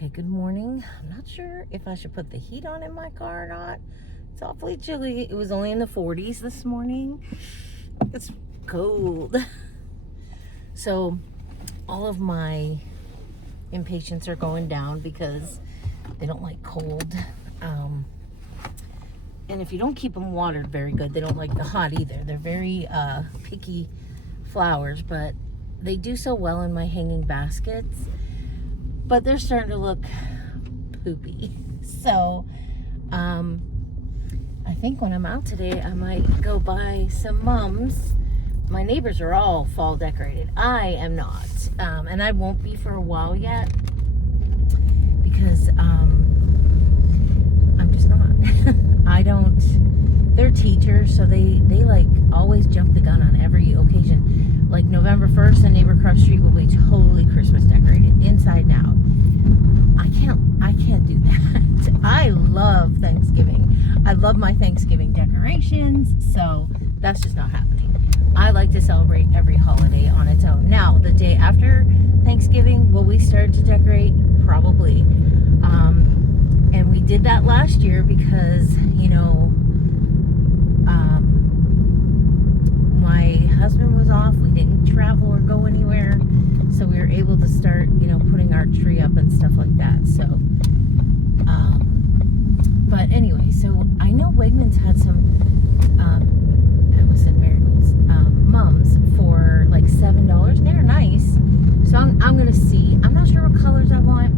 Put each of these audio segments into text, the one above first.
Okay, good morning. I'm not sure if I should put the heat on in my car or not. It's awfully chilly. It was only in the 40s this morning. It's cold. So all of my impatiens are going down because they don't like cold. And if you don't keep them watered very good, they don't like the hot either. They're very picky flowers, but they do so well in my hanging baskets. But they're starting to look poopy. So I think when I'm out today, I might go buy some mums. My neighbors are all fall decorated. I am not. And I won't be for a while yet because I'm just not. I don't. They're teachers, so they like always jump the gun on every occasion. Like November 1st, the neighbor across the street will be totally Christmas decorated, inside and out. I can't do that. I love Thanksgiving. I love my Thanksgiving decorations, so that's just not happening. I like to celebrate every holiday on its own. Now, the day after Thanksgiving, will we start to decorate? Probably. And we did that last year because, my husband was off. We didn't travel or go anywhere. So we were able to start, putting our tree up and stuff like that. So, but anyway, so I know Wegmans had some, I almost said marigolds, mums for like $7, and they're nice. So I'm going to see. I'm not sure what colors I want.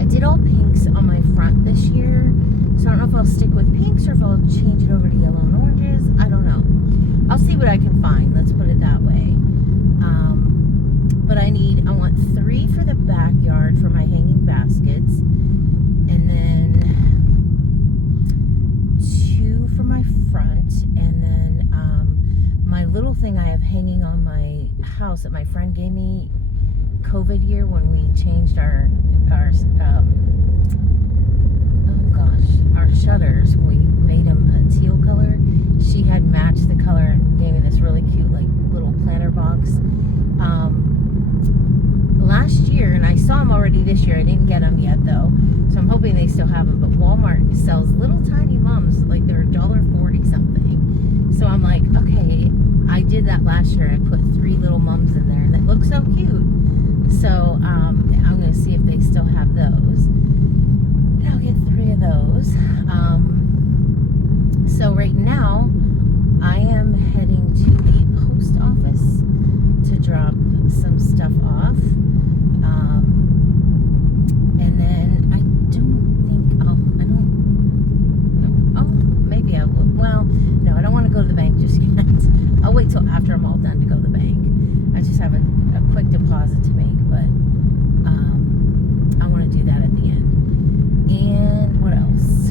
I did all pinks on my front this year. So I don't know if I'll stick with pinks or if I'll change it over to yellow and oranges. I don't know. I'll see what I can find. Let's put it that way. But I want 3 for the backyard for my hanging baskets. And then 2 for my front. And then my little thing I have hanging on my house that my friend gave me COVID year when we changed our shutters. We made them a teal color. She had matched the color and gave me this really cute like little planter box last year, and I saw them already this year. I didn't get them yet though, so I'm hoping they still have them. But Walmart sells little tiny mums, like they're $1.40 something. So I'm like, okay, I did that last year. I put 3 little mums in there and it looks so cute. So I'm gonna see if they still have those. And I'll get 3 of those. So right now I am heading to the post office to drop some stuff off. And then I maybe I will. Well, no, I don't want to go to the bank just yet. I'll wait till after I'm all done to go to the bank. I just have a quick deposit to make, but I want to do that at the end. And what else?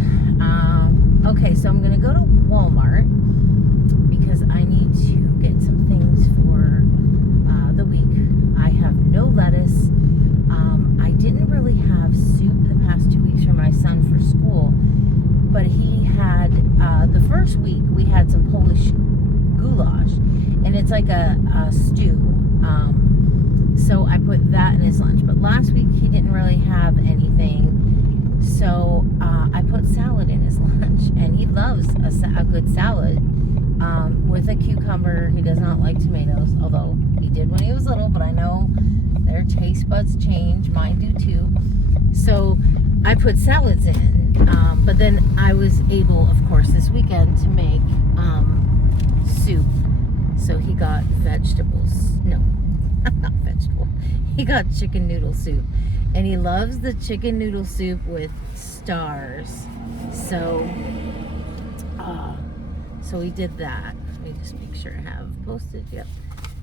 Okay, so I'm going to go to Walmart because I need to get some things for the week. I have no lettuce. I didn't really have soup the past 2 weeks for my son for school, but he had, the first week we had some Polish goulash, and it's like a stew. So I put that in his lunch, but last week he didn't really have anything, so I put salad in his lunch, and he loves a good salad with a cucumber. He does not like tomatoes, although he did when he was little, but I know their taste buds change. Mine do too. So I put salads in, but then I was able, of course, this weekend to make soup. So he got vegetables. No, not vegetable. He got chicken noodle soup, and he loves the chicken noodle soup with stars. So we did that. Let me just make sure I have postage. Yep.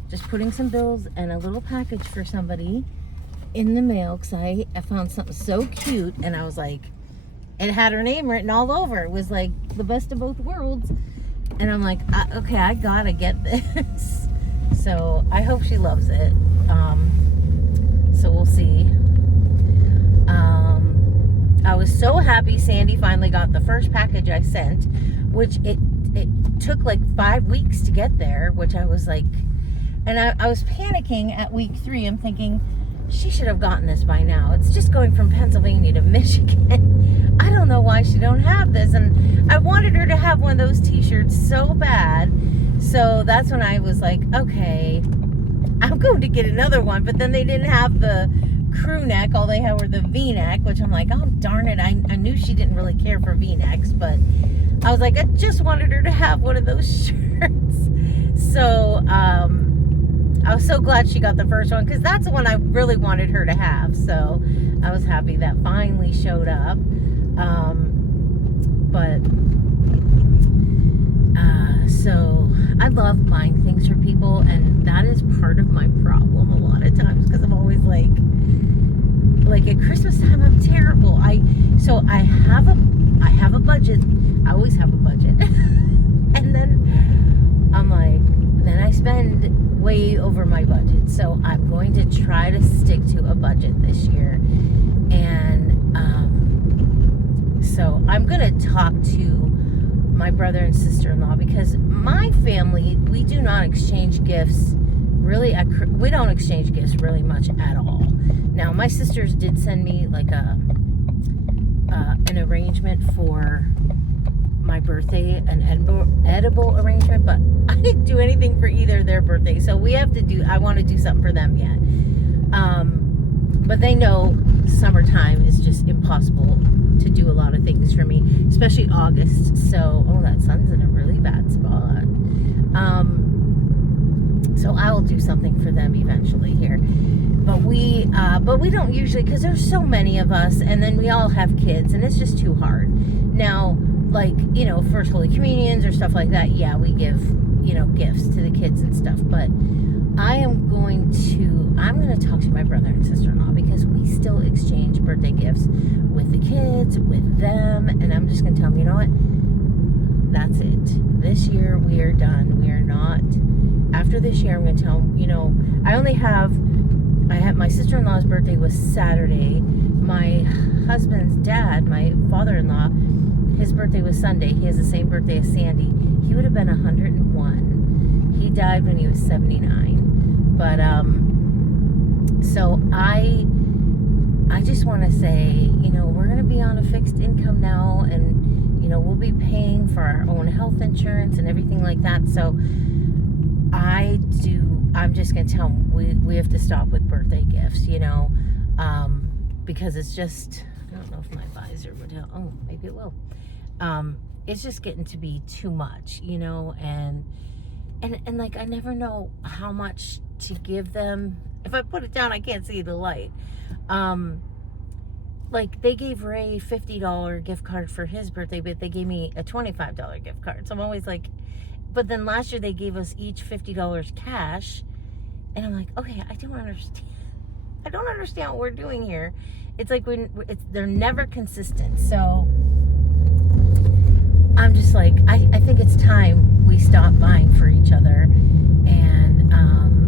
Just putting some bills and a little package for somebody in the mail because I found something so cute, and I was like, it had her name written all over. It was like the best of both worlds. And I'm like, okay, I gotta get this. So I hope she loves it. So we'll see. I was so happy Sandy finally got the first package I sent, which it took like 5 weeks to get there, which I was like, and I was panicking at week 3. I'm thinking, she should have gotten this by now. It's just going from Pennsylvania to Michigan. I don't know why she don't have this. And I wanted her to have one of those t-shirts so bad. So that's when I was like, okay, I'm going to get another one. But then they didn't have the crew neck. All they had were the V-neck, which I'm like, oh, darn it. I knew she didn't really care for V-necks. But I was like, I just wanted her to have one of those shirts. So, I was so glad she got the first one because that's the one I really wanted her to have. So I was happy that finally showed up. So I love buying things for people, and that is part of my problem a lot of times because I'm always like at Christmas time I'm terrible. I have a budget. I always have a budget, and then I'm like, then I spend way over my budget. So I'm going to try to stick to a budget this year. And so I'm going to talk to my brother and sister-in-law because my family, we do not exchange gifts really. We don't exchange gifts really much at all. Now, my sisters did send me like an arrangement for my birthday, an edible arrangement, but I didn't do anything for either of their birthdays. So I want to do something for them yet. But they know summertime is just impossible to do a lot of things for me, especially August. So, that sun's in a really bad spot. So I will do something for them eventually here. But we don't usually, because there's so many of us, and then we all have kids, and it's just too hard. Now, like, First Holy Communions or stuff like that, yeah, we give, gifts to the kids and stuff. But I'm going to talk to my brother and sister-in-law because we still exchange birthday gifts with the kids, with them, and I'm just going to tell them, you know what? That's it. This year we are done. We are not. After this year, I'm going to tell them, I had my sister-in-law's birthday was Saturday. My husband's dad, my father-in-law, his birthday was Sunday. He has the same birthday as Sandy. He would have been 101. He died when he was 79. But, so I just want to say, we're going to be on a fixed income now, and, we'll be paying for our own health insurance and everything like that. So I'm just going to tell them we have to stop with birthday gifts, because it's just, I don't know if my visor would help. Oh, maybe it will. It's just getting to be too much, and like, I never know how much to give them. If I put it down, I can't see the light. Like, they gave Ray $50 gift card for his birthday, but they gave me a $25 gift card. So I'm always like, but then last year they gave us each $50 cash. And I'm like, okay, I don't understand what we're doing here. It's like they're never consistent. So I'm just like, I think it's time we stop buying for each other. And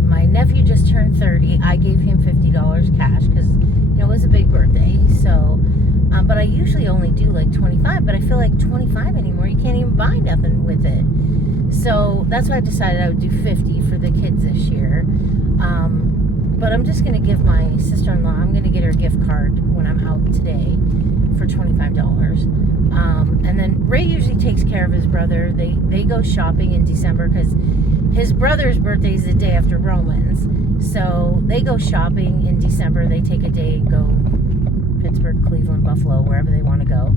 my nephew just turned 30. I gave him $50 cash because, it was a big birthday. So, but I usually only do like 25. But I feel like 25 anymore, you can't even buy nothing with it. So that's why I decided I would do 50 for the kids this year. But I'm just going to give my sister-in-law, I'm going to get her a gift card when I'm out today for $25. And then Ray usually takes care of his brother. They go shopping in December because his brother's birthday is the day after Romans. So they go shopping in December. They take a day and go Pittsburgh, Cleveland, Buffalo, wherever they want to go.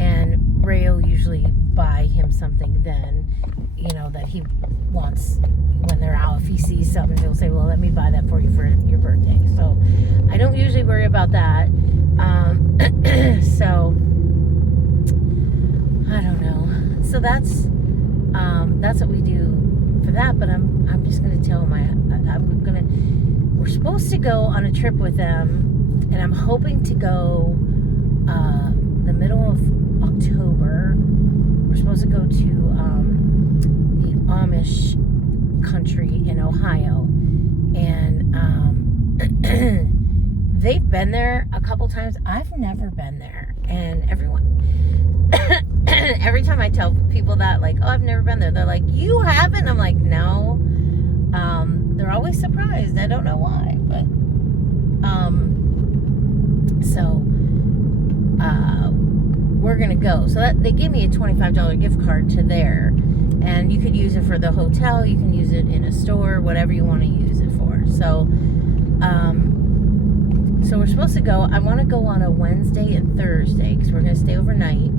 And Ray will usually buy him something then, that he wants when they're out. If he sees something, he'll say, well, let me buy that for you for your birthday. So I don't usually worry about that. So I don't know. So that's what we do for that. But I'm just going to tell him we're supposed to go on a trip with them, and I'm hoping to go the middle of October. We're supposed to go to the Amish country in Ohio, and they've been there a couple times. I've never been there, and every time I tell people that, like, oh, I've never been there, they're like, you haven't? I'm like, no. They're always surprised. I don't know why, but So we're gonna go. So that they gave me a $25 gift card to there, and you could use it for the hotel. You can use it in a store, whatever you want to use it for. So, so we're supposed to go. I want to go on a Wednesday and Thursday because we're gonna stay overnight,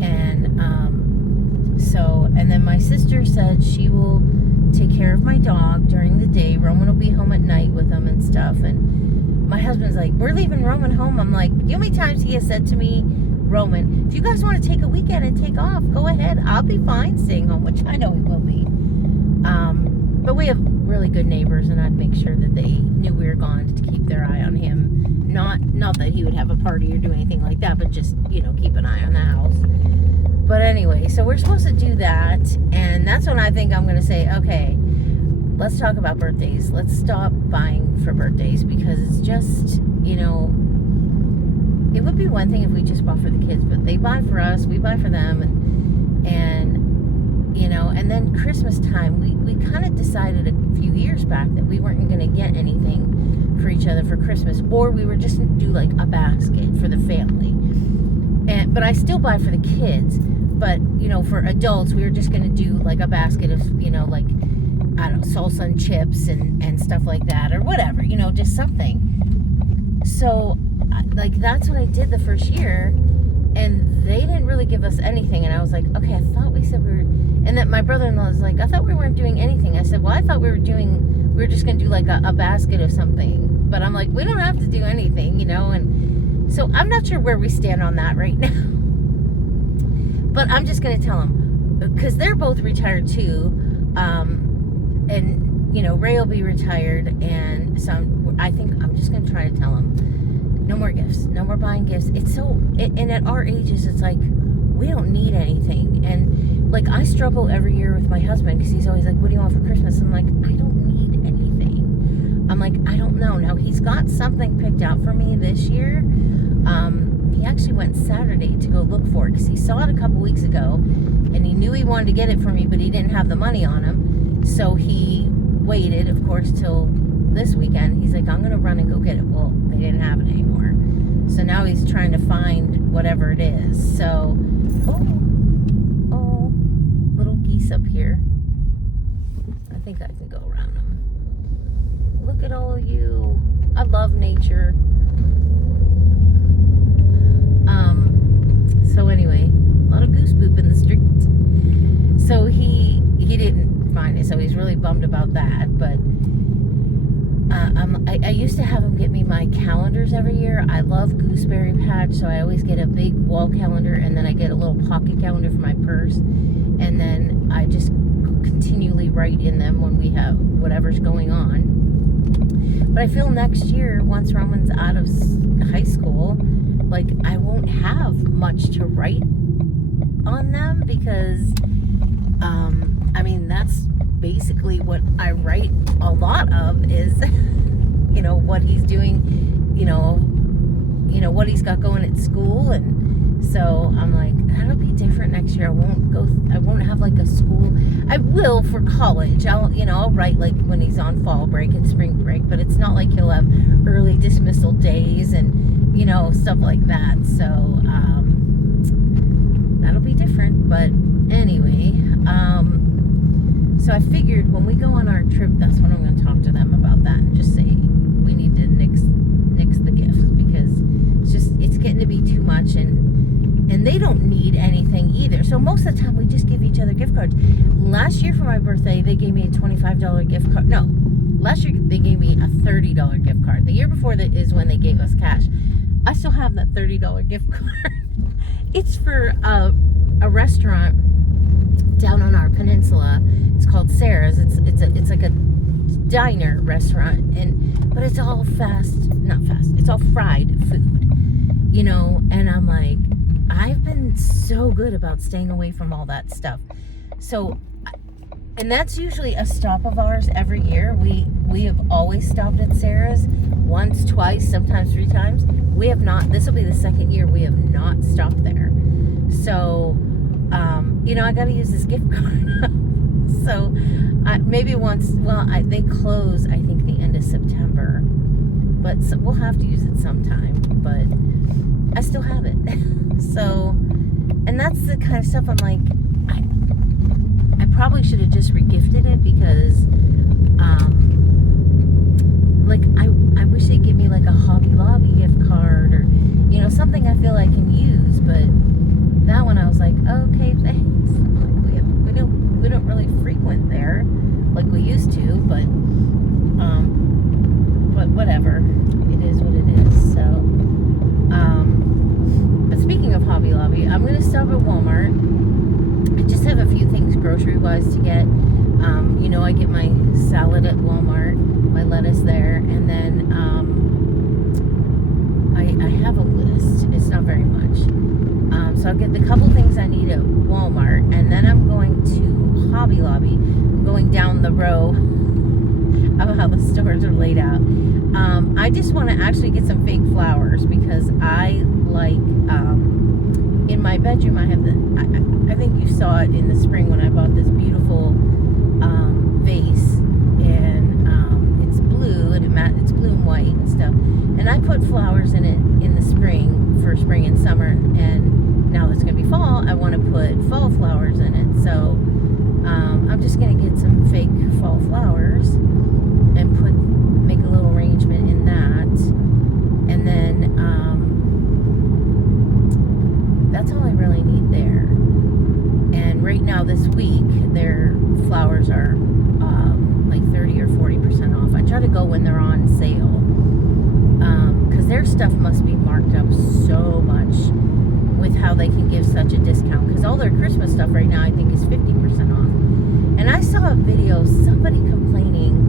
and and then my sister said she will take care of my dog during the day. Roman will be home at night with him and stuff. And my husband's like, we're leaving Roman home. I'm like, you know how many times he has said to me, Roman, if you guys want to take a weekend and take off, go ahead. I'll be fine staying home, which I know he will be. But we have really good neighbors, and I'd make sure that they knew we were gone to keep their eye on him. Not that he would have a party or do anything like that, but just, keep an eye on the house. But anyway, so we're supposed to do that, and that's when I think I'm going to say, okay, let's talk about birthdays. Let's stop buying for birthdays, because it's just, it would be one thing if we just bought for the kids, but they buy for us, we buy for them, and then Christmas time, we kind of decided a few years back that we weren't going to get anything for each other for Christmas, or we were just going to do like a basket for the family. But I still buy for the kids, but for adults, we were just going to do like a basket of, like, I don't know, salsa and chips and stuff like that, or whatever, just something. So, like, that's what I did the first year, and they didn't really give us anything, and I was like, okay, I thought we said we were, and then my brother-in-law was like, I thought we weren't doing anything. I said, well, I thought we were just going to do like a basket of something, but I'm like, we don't have to do anything, and so I'm not sure where we stand on that right now, but I'm just going to tell them, because they're both retired too, and Ray will be retired, and so I think I'm just going to try to tell them, no more gifts, no more buying gifts. It's and at our ages, it's like, we don't need anything. And like, I struggle every year with my husband, because he's always like, what do you want for Christmas? I'm like, I don't need anything. I'm like, I don't know. Now, he's got something picked out for me this year. He actually went Saturday to go look for it, because he saw it a couple weeks ago, and he knew he wanted to get it for me, but he didn't have the money on him. So he waited, of course, till this weekend. He's like, I'm going to run and go get it. Well, they didn't have it anymore. So now he's trying to find whatever it is. So, oh, little geese up here. I think I can go around them. Look at all of you. I love nature. So anyway, a lot of goose poop in the street. So he didn't find it, so he's really bummed about that. But I used to have him get me my calendars every year. I love Gooseberry Patch, so I always get a big wall calendar, and then I get a little pocket calendar for my purse, and then I just continually write in them when we have whatever's going on. But I feel next year, once Roman's out of high school, like, I won't have much to write on them, because that's basically what I write a lot of is what he's doing, what he's got going at school. And so I'm like, that'll be different next year. I won't have like a school. I will for college. I'll write like when he's on fall break and spring break, but it's not like he'll have early dismissal days and stuff like that. So that'll be different. But anyway, so I figured when we go on our trip, that's when I'm going to talk to them about that and just say we need to nix the gifts, because it's getting to be too much, and they don't need anything either. So most of the time we just give each other gift cards. Last year for my birthday, they gave me a $25 gift card. No, last year they gave me a $30 gift card. The year before that is when they gave us cash. I still have that $30 gift card. It's for a restaurant down on our peninsula. It's called Sarah's. It's like a diner restaurant, but it's all it's all fried food, and I'm like, I've been so good about staying away from all that stuff. So, and that's usually a stop of ours every year. We have always stopped at Sarah's once, twice, sometimes 3 times. We have not, this will be the second year we have not stopped there. So, I got to use this gift card. So maybe once, they close, I think, the end of September. but we'll have to use it sometime. But I still have it. So, and that's the kind of stuff I'm like, I probably should have just regifted it because, like, I wish they'd give me like a Hobby Lobby gift card or, you know, something I feel I can use. But that one I was like, okay, thanks. We don't really frequent there like we used to, but whatever. It is what it is. So, but speaking of Hobby Lobby, I'm gonna stop at Walmart. I just have a few things grocery-wise to get. You know, I get my salad at Walmart, my lettuce there, and then I have a list. It's not very much. So I'll get the couple things I need at Walmart, and then I'm going to Hobby Lobby. I'm going down the row of how the stores are laid out. I just want to actually get some fake flowers because I like, in my bedroom I have I think you saw it in the spring when I bought this beautiful vase, and it's blue and it's blue and white and stuff, and I put flowers in it in the spring for spring and summer, and now it's going to be fall, I want to put fall flowers in it. So I'm just going to get some fake fall flowers and make a little arrangement in that, and then that's all I really need there. And right now this week their flowers are like 30 or 40% off. I try to go when they're on sale, because their stuff must be marked up so much with how they can give such a discount, because all their Christmas stuff right now I think is 50% off. And I saw a video, somebody complaining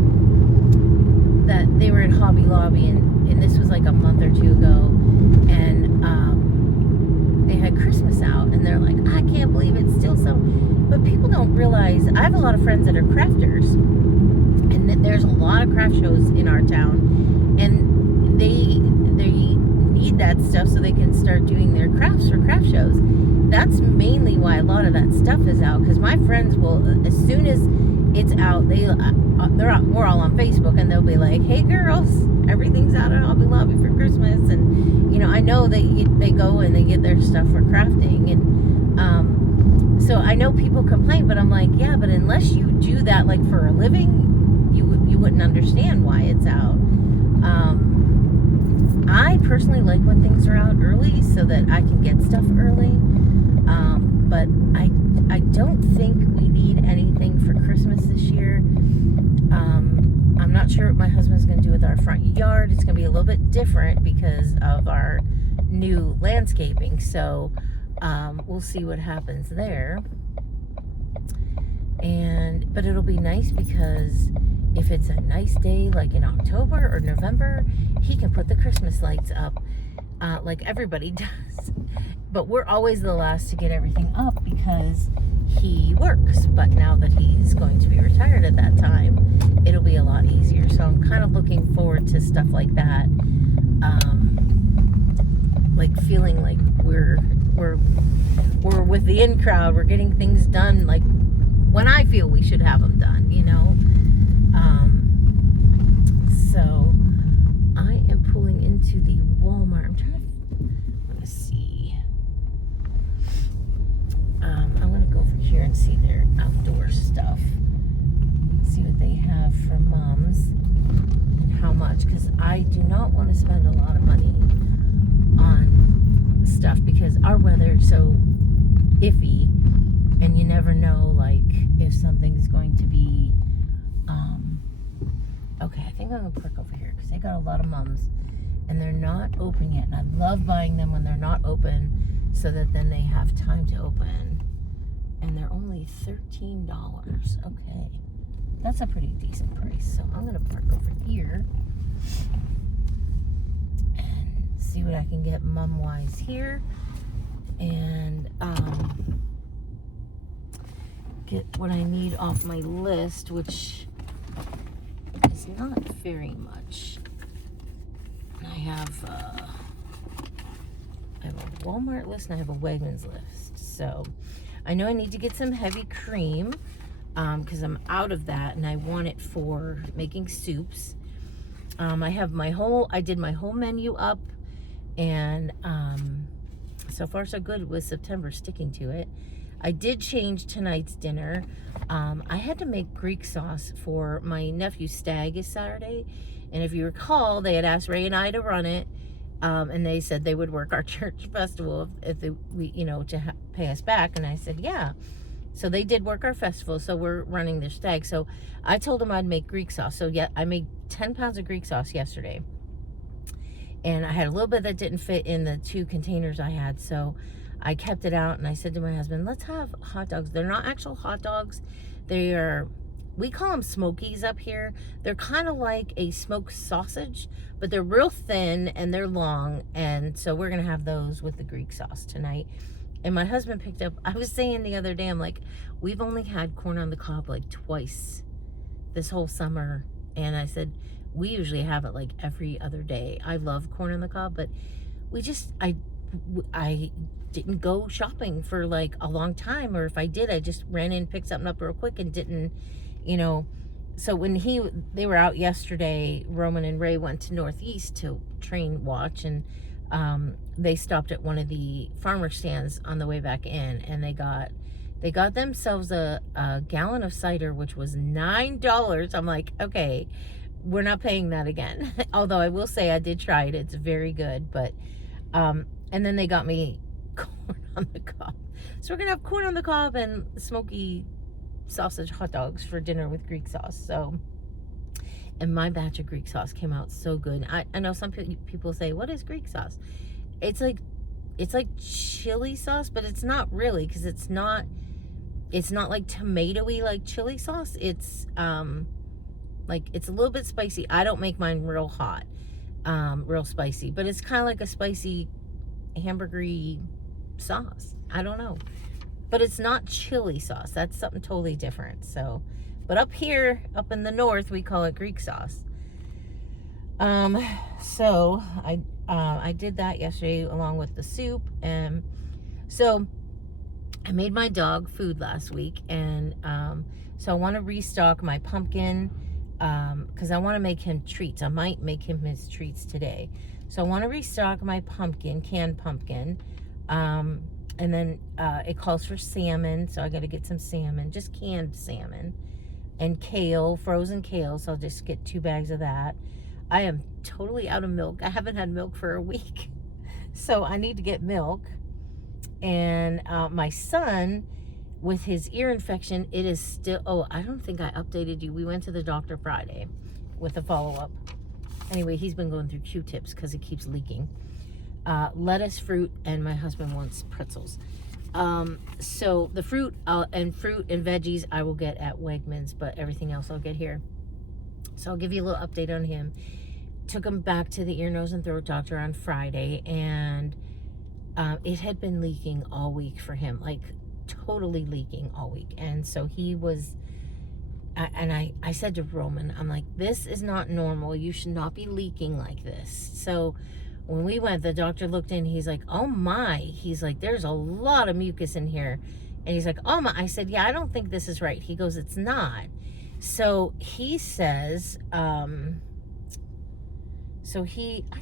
that they were at Hobby Lobby, and this was like a month or two ago, and they had Christmas out, and they're like, I can't believe it's still so. But people don't realize, I have a lot of friends that are crafters, and there's a lot of craft shows in our town, and they need that stuff so they can start doing their crafts for craft shows. That's mainly why a lot of that stuff is out, because my friends will, as soon as it's out, we're all on Facebook, and they'll be like, hey girls, everything's out at Hobby Lobby for Christmas. And you know, I know they go and they get their stuff for crafting, and so I know people complain, but I'm like, yeah, but unless you do that like for a living, you wouldn't understand why it's out. I personally like when things are out early so that I can get stuff early, but I don't think we need anything for Christmas this year. I'm not sure what my husband's going to do with our front yard. It's going to be a little bit different because of our new landscaping, so we'll see what happens there. But it'll be nice because if it's a nice day like in October or November, he can put the Christmas lights up like everybody does. But we're always the last to get everything up because he works. But now that he's going to be retired at that time, it'll be a lot easier. So I'm kind of looking forward to stuff like that. Like feeling like we're with the in crowd. We're getting things done like when I feel we should have them done, you know. So I am pulling into the Walmart. I'm gonna see. I want to go over here and see their outdoor stuff. See what they have for moms and how much, because I do not want to spend a lot of money on stuff because our weather is so iffy, and you never know like if something's going to be okay. I think I'm gonna park over here because they got a lot of mums and they're not open yet, and I love buying them when they're not open so that then they have time to open, and they're only $13. Okay, that's a pretty decent price. So I'm gonna park over here and see what I can get mum wise here, and get what I need off my list, which is not very much. I have a Walmart list and I have a Wegmans list. So I know I need to get some heavy cream because I'm out of that, and I want it for making soups. I did my whole menu up, and so far so good with September, sticking to it. I did change tonight's dinner. I had to make Greek sauce for my nephew's stag is Saturday, and if you recall, they had asked Ray and I to run it, and they said they would work our church festival if to pay us back, and I said yeah. So they did work our festival, so we're running their stag. So I told them I'd make Greek sauce. So yeah, I made 10 pounds of Greek sauce yesterday. And I had a little bit that didn't fit in the 2 containers I had. So I kept it out, and I said to my husband, let's have hot dogs. They're not actual hot dogs. They are, we call them smokies up here. They're kind of like a smoked sausage, but they're real thin and they're long. And so we're going to have those with the Greek sauce tonight. And my husband picked up, I was saying the other day, I'm like, we've only had corn on the cob like twice this whole summer. And I said, we usually have it like every other day. I love corn on the cob, but I didn't go shopping for like a long time. Or if I did, I just ran in, picked something up real quick and didn't, So when they were out yesterday, Roman and Ray went to Northeast to train watch, and they stopped at one of the farmer stands on the way back in, and they got themselves a gallon of cider, which was $9. I'm like, okay, we're not paying that again. Although I will say I did try it. It's very good. But and then they got me corn on the cob. So we're gonna have corn on the cob and smoky sausage hot dogs for dinner with Greek sauce. So, and my batch of Greek sauce came out so good. I know some people say, what is Greek sauce? It's like chili sauce, but it's not really, because it's not like tomatoey like chili sauce. It's it's a little bit spicy. I don't make mine real hot, real spicy, but it's kind of like a spicy hamburgery sauce. I don't know, but it's not chili sauce. That's something totally different. So, but up here, up in the north, we call it Greek sauce. So I did that yesterday along with the soup, and so I made my dog food last week, and so I want to restock my pumpkin, because I want to make him treats. I might make him his treats today. So I want to restock my canned pumpkin, and then it calls for salmon, so I got to get some salmon, just canned salmon, and kale, frozen kale, so I'll just get 2 bags of that. I am totally out of milk. I haven't had milk for a week, so I need to get milk. And my son, with his ear infection, it is still, I don't think I updated you. We went to the doctor Friday with a follow-up. Anyway, he's been going through Q-tips because it keeps leaking. Lettuce, fruit, and my husband wants pretzels. So the fruit and veggies I will get at Wegmans, but everything else I'll get here. So I'll give you a little update on him. Took him back to the ear, nose, and throat doctor on Friday, and it had been leaking all week for him, like totally leaking all week. And so he was, and I said to Roman, I'm like, this is not normal. You should not be leaking like this. So when we went, the doctor looked in, he's like, oh my, he's like, there's a lot of mucus in here. And he's like, oh my, I said, yeah, I don't think this is right. He goes, it's not. So he says, I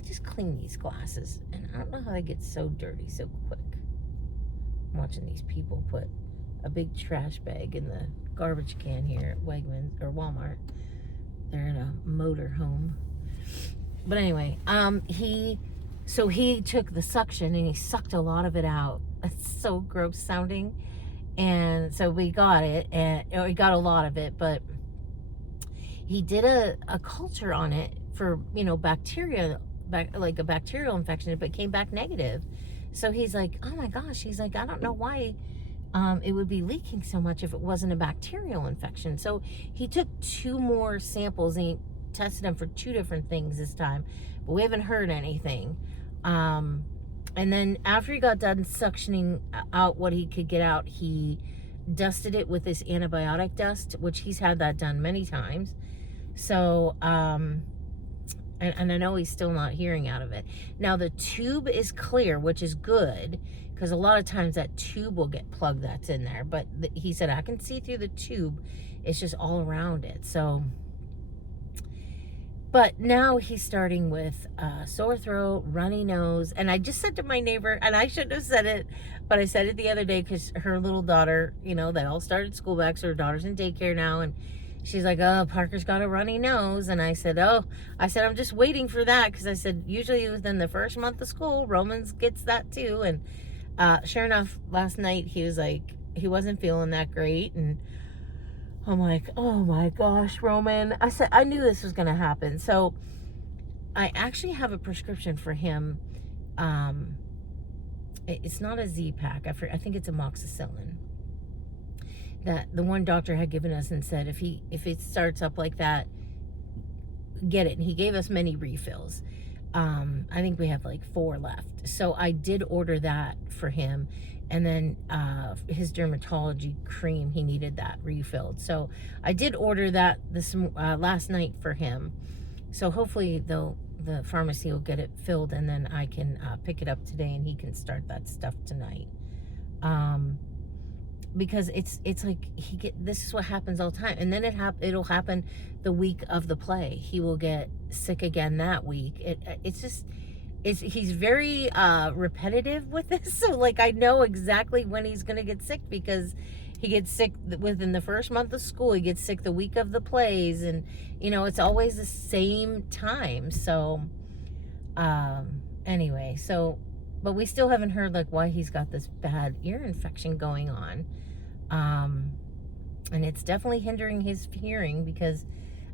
just clean these glasses, and I don't know how they get so dirty so quick. I'm watching these people put a big trash bag in the garbage can here at Wegmans or Walmart. They're in a motor home. But anyway, he took the suction and he sucked a lot of it out. It's so gross sounding. And so we got it, and we got a lot of it, but he did a culture on it for, bacteria, like a bacterial infection, but it came back negative. So he's like, oh my gosh, he's like, I don't know why it would be leaking so much if it wasn't a bacterial infection. So he took 2 more samples and he tested them for 2 different things this time, but we haven't heard anything. And then after he got done suctioning out what he could get out, he dusted it with this antibiotic dust, which he's had that done many times. So, and I know he's still not hearing out of it. Now, the tube is clear, which is good, because a lot of times that tube will get plugged that's in there. But he said, I can see through the tube. It's just all around it. So, But now he's starting with sore throat, runny nose. And I just said to my neighbor, and I shouldn't have said it, but I said it the other day because her little daughter, you know, they all started school back, so her daughter's in daycare now. And she's like, oh, Parker's got a runny nose. And I said, I'm just waiting for that, because I said, usually within the first month of school, Romans gets that too. And sure enough, last night he was like, he wasn't feeling that great. And I'm like, oh my gosh, Roman. I said, I knew this was going to happen. So I actually have a prescription for him. It's not a Z-Pack. I think it's amoxicillin that the one doctor had given us and said, if it starts up like that, get it. And he gave us many refills. I think we have like 4 left. So I did order that for him. And then his dermatology cream, he needed that refilled. So I did order that this last night for him. So hopefully the pharmacy will get it filled, and then I can pick it up today, and he can start that stuff tonight. Because it's like this is what happens all the time, and then it'll happen the week of the play. He will get sick again that week. He's very repetitive with this. So like, I know exactly when he's gonna get sick, because he gets sick within the first month of school. He gets sick the week of the plays, and you know, it's always the same time. So anyway, but we still haven't heard like why he's got this bad ear infection going on. And it's definitely hindering his hearing, because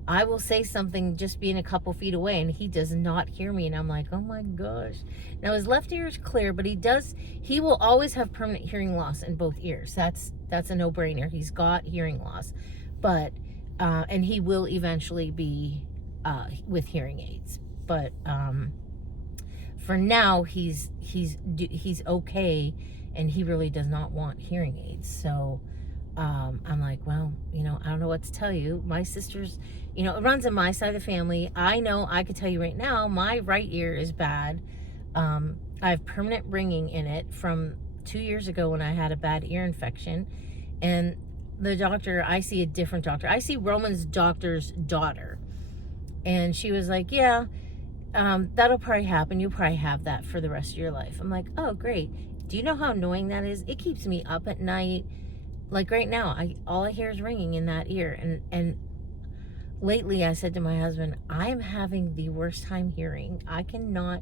I will say something just being a couple feet away and he does not hear me. And I'm like, oh my gosh. Now his left ear is clear, but he will always have permanent hearing loss in both ears. That's a no-brainer. He's got hearing loss, but, and he will eventually be, with hearing aids. But, for now he's okay, and he really does not want hearing aids. So, I'm like, well, you know, I don't know what to tell you. My sister's, you know, it runs in my side of the family. I know I could tell you right now, my right ear is bad. I have permanent ringing in it from 2 years ago when I had a bad ear infection. And the doctor, I see a different doctor. I see Roman's doctor's daughter. And she was like, yeah, that'll probably happen. You'll probably have that for the rest of your life. I'm like, oh, great. Do you know how annoying that is? It keeps me up at night. Like right now, all I hear is ringing in that ear. And lately I said to my husband, I'm having the worst time hearing. I cannot.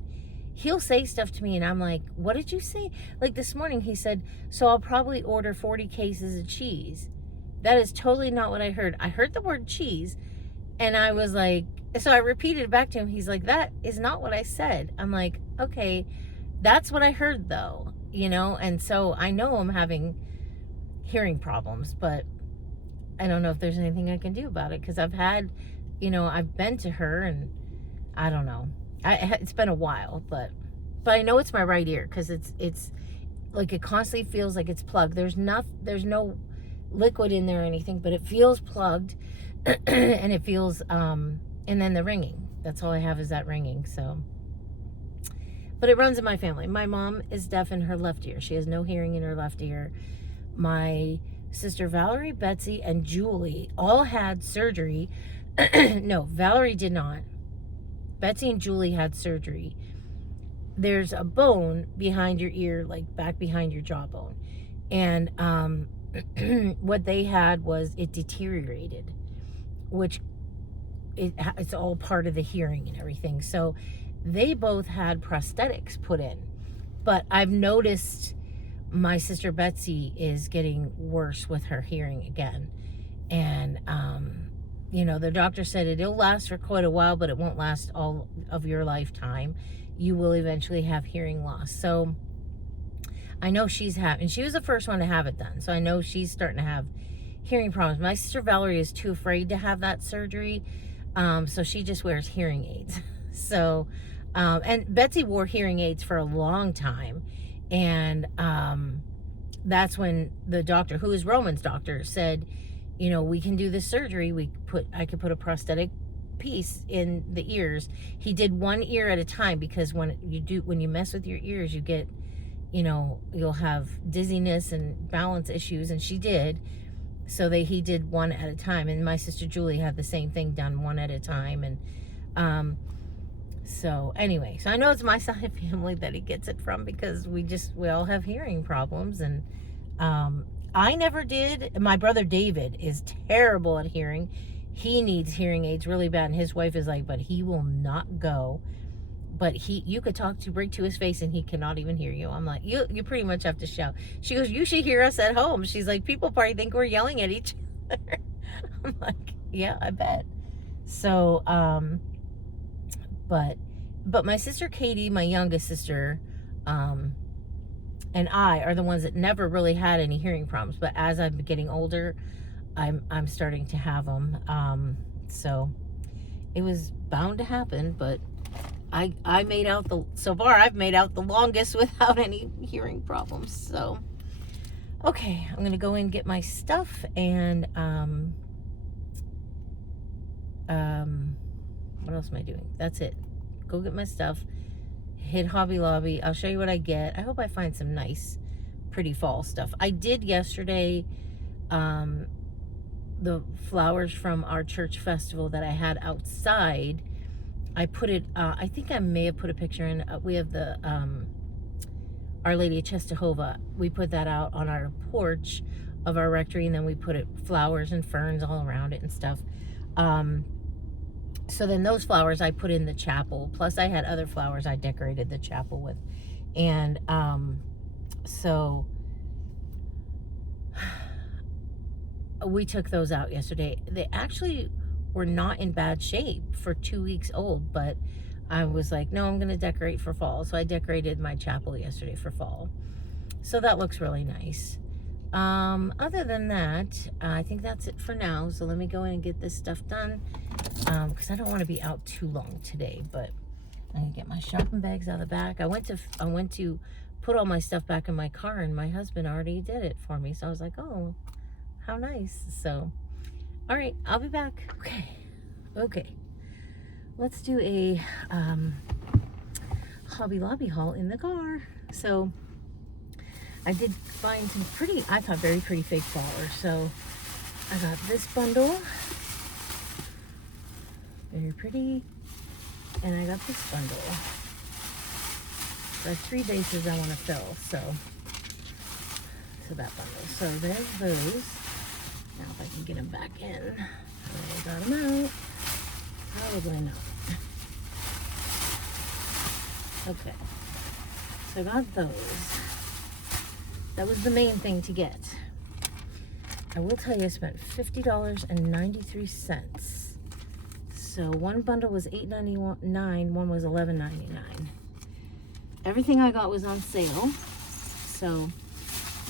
He'll say stuff to me and I'm like, what did you say? Like this morning he said, so I'll probably order 40 cases of cheese. That is totally not what I heard. I heard the word cheese, and I was like, so I repeated it back to him. He's like, that is not what I said. I'm like, okay, that's what I heard though, you know? And so I know I'm having hearing problems, but I don't know if there's anything I can do about it, because I've had, you know, I've been to her, and I don't know. It's been a while, but I know it's my right ear, because it's like it constantly feels like it's plugged. There's no liquid in there or anything, but it feels plugged. And it feels and then the ringing, that's all I have is that ringing. So, but it runs in my family. My mom is deaf in her left ear. She has no hearing in her left ear. My sister Valerie, Betsy, and Julie all had surgery. No, Valerie did not. Betsy and Julie had surgery. There's a bone behind your ear, like back behind your jawbone. And what they had was it deteriorated, which it's all part of the hearing and everything. So they both had prosthetics put in. But I've noticed my sister Betsy is getting worse with her hearing again. And, you know, the doctor said it'll last for quite a while, but it won't last all of your lifetime. You will eventually have hearing loss. So I know she's having, she was the first one to have it done. So I know she's starting to have hearing problems. My sister Valerie is too afraid to have that surgery. So she just wears hearing aids. So, and Betsy wore hearing aids for a long time. And that's when the doctor, who is Roman's doctor, said, you know, we can do this surgery. I could put a prosthetic piece in the ears. He did one ear at a time, because when you mess with your ears, you get, you know, you'll have dizziness and balance issues. And she did. So he did one at a time. And my sister Julie had the same thing done, one at a time. And So anyway, so I know it's my side of family that he gets it from, because we all have hearing problems. And I never did. My brother David is terrible at hearing. He needs hearing aids really bad, and his wife is like, but he will not go. But you could talk right to his face and he cannot even hear you. I'm like, you pretty much have to shout. She goes, you should hear us at home. She's like, people probably think we're yelling at each other. I'm like, yeah, I bet. So, but my sister Katie, my youngest sister, and I are the ones that never really had any hearing problems. But as I'm getting older, I'm starting to have them. So it was bound to happen, but I made out so far I've made out the longest without any hearing problems. So okay, I'm gonna go in and get my stuff, and what else am I doing? That's it. Go get my stuff, hit Hobby Lobby. I'll show you what I get. I hope I find some nice pretty fall stuff. I did yesterday the flowers from our church festival that I had outside. I put it, I think I may have put a picture in. We have the Our Lady of Czestochowa. We put that out on our porch of our rectory, and then we put flowers and ferns all around it and stuff. So then those flowers I put in the chapel. Plus I had other flowers I decorated the chapel with. And so we took those out yesterday. They actually were not in bad shape for 2 weeks old, but I was like, no, I'm going to decorate for fall. So I decorated my chapel yesterday for fall. So that looks really nice. Other than that, I think that's it for now. So let me go in and get this stuff done, because I don't want to be out too long today. But I'm going to get my shopping bags out of the back. I went to put all my stuff back in my car, and my husband already did it for me. So I was like, oh, how nice. So all right, I'll be back. Okay, let's do a Hobby Lobby haul in the car. So I did find some I thought very pretty fake flowers. So I got this bundle, very pretty, and I got this bundle. There are 3 bases I want to fill, so that bundle. So there's those. Now if I can get them back in. I got them out. Probably not. Okay. So I got those. That was the main thing to get. I will tell you I spent $50.93. So one bundle was $8.99, one was $11.99. Everything I got was on sale. So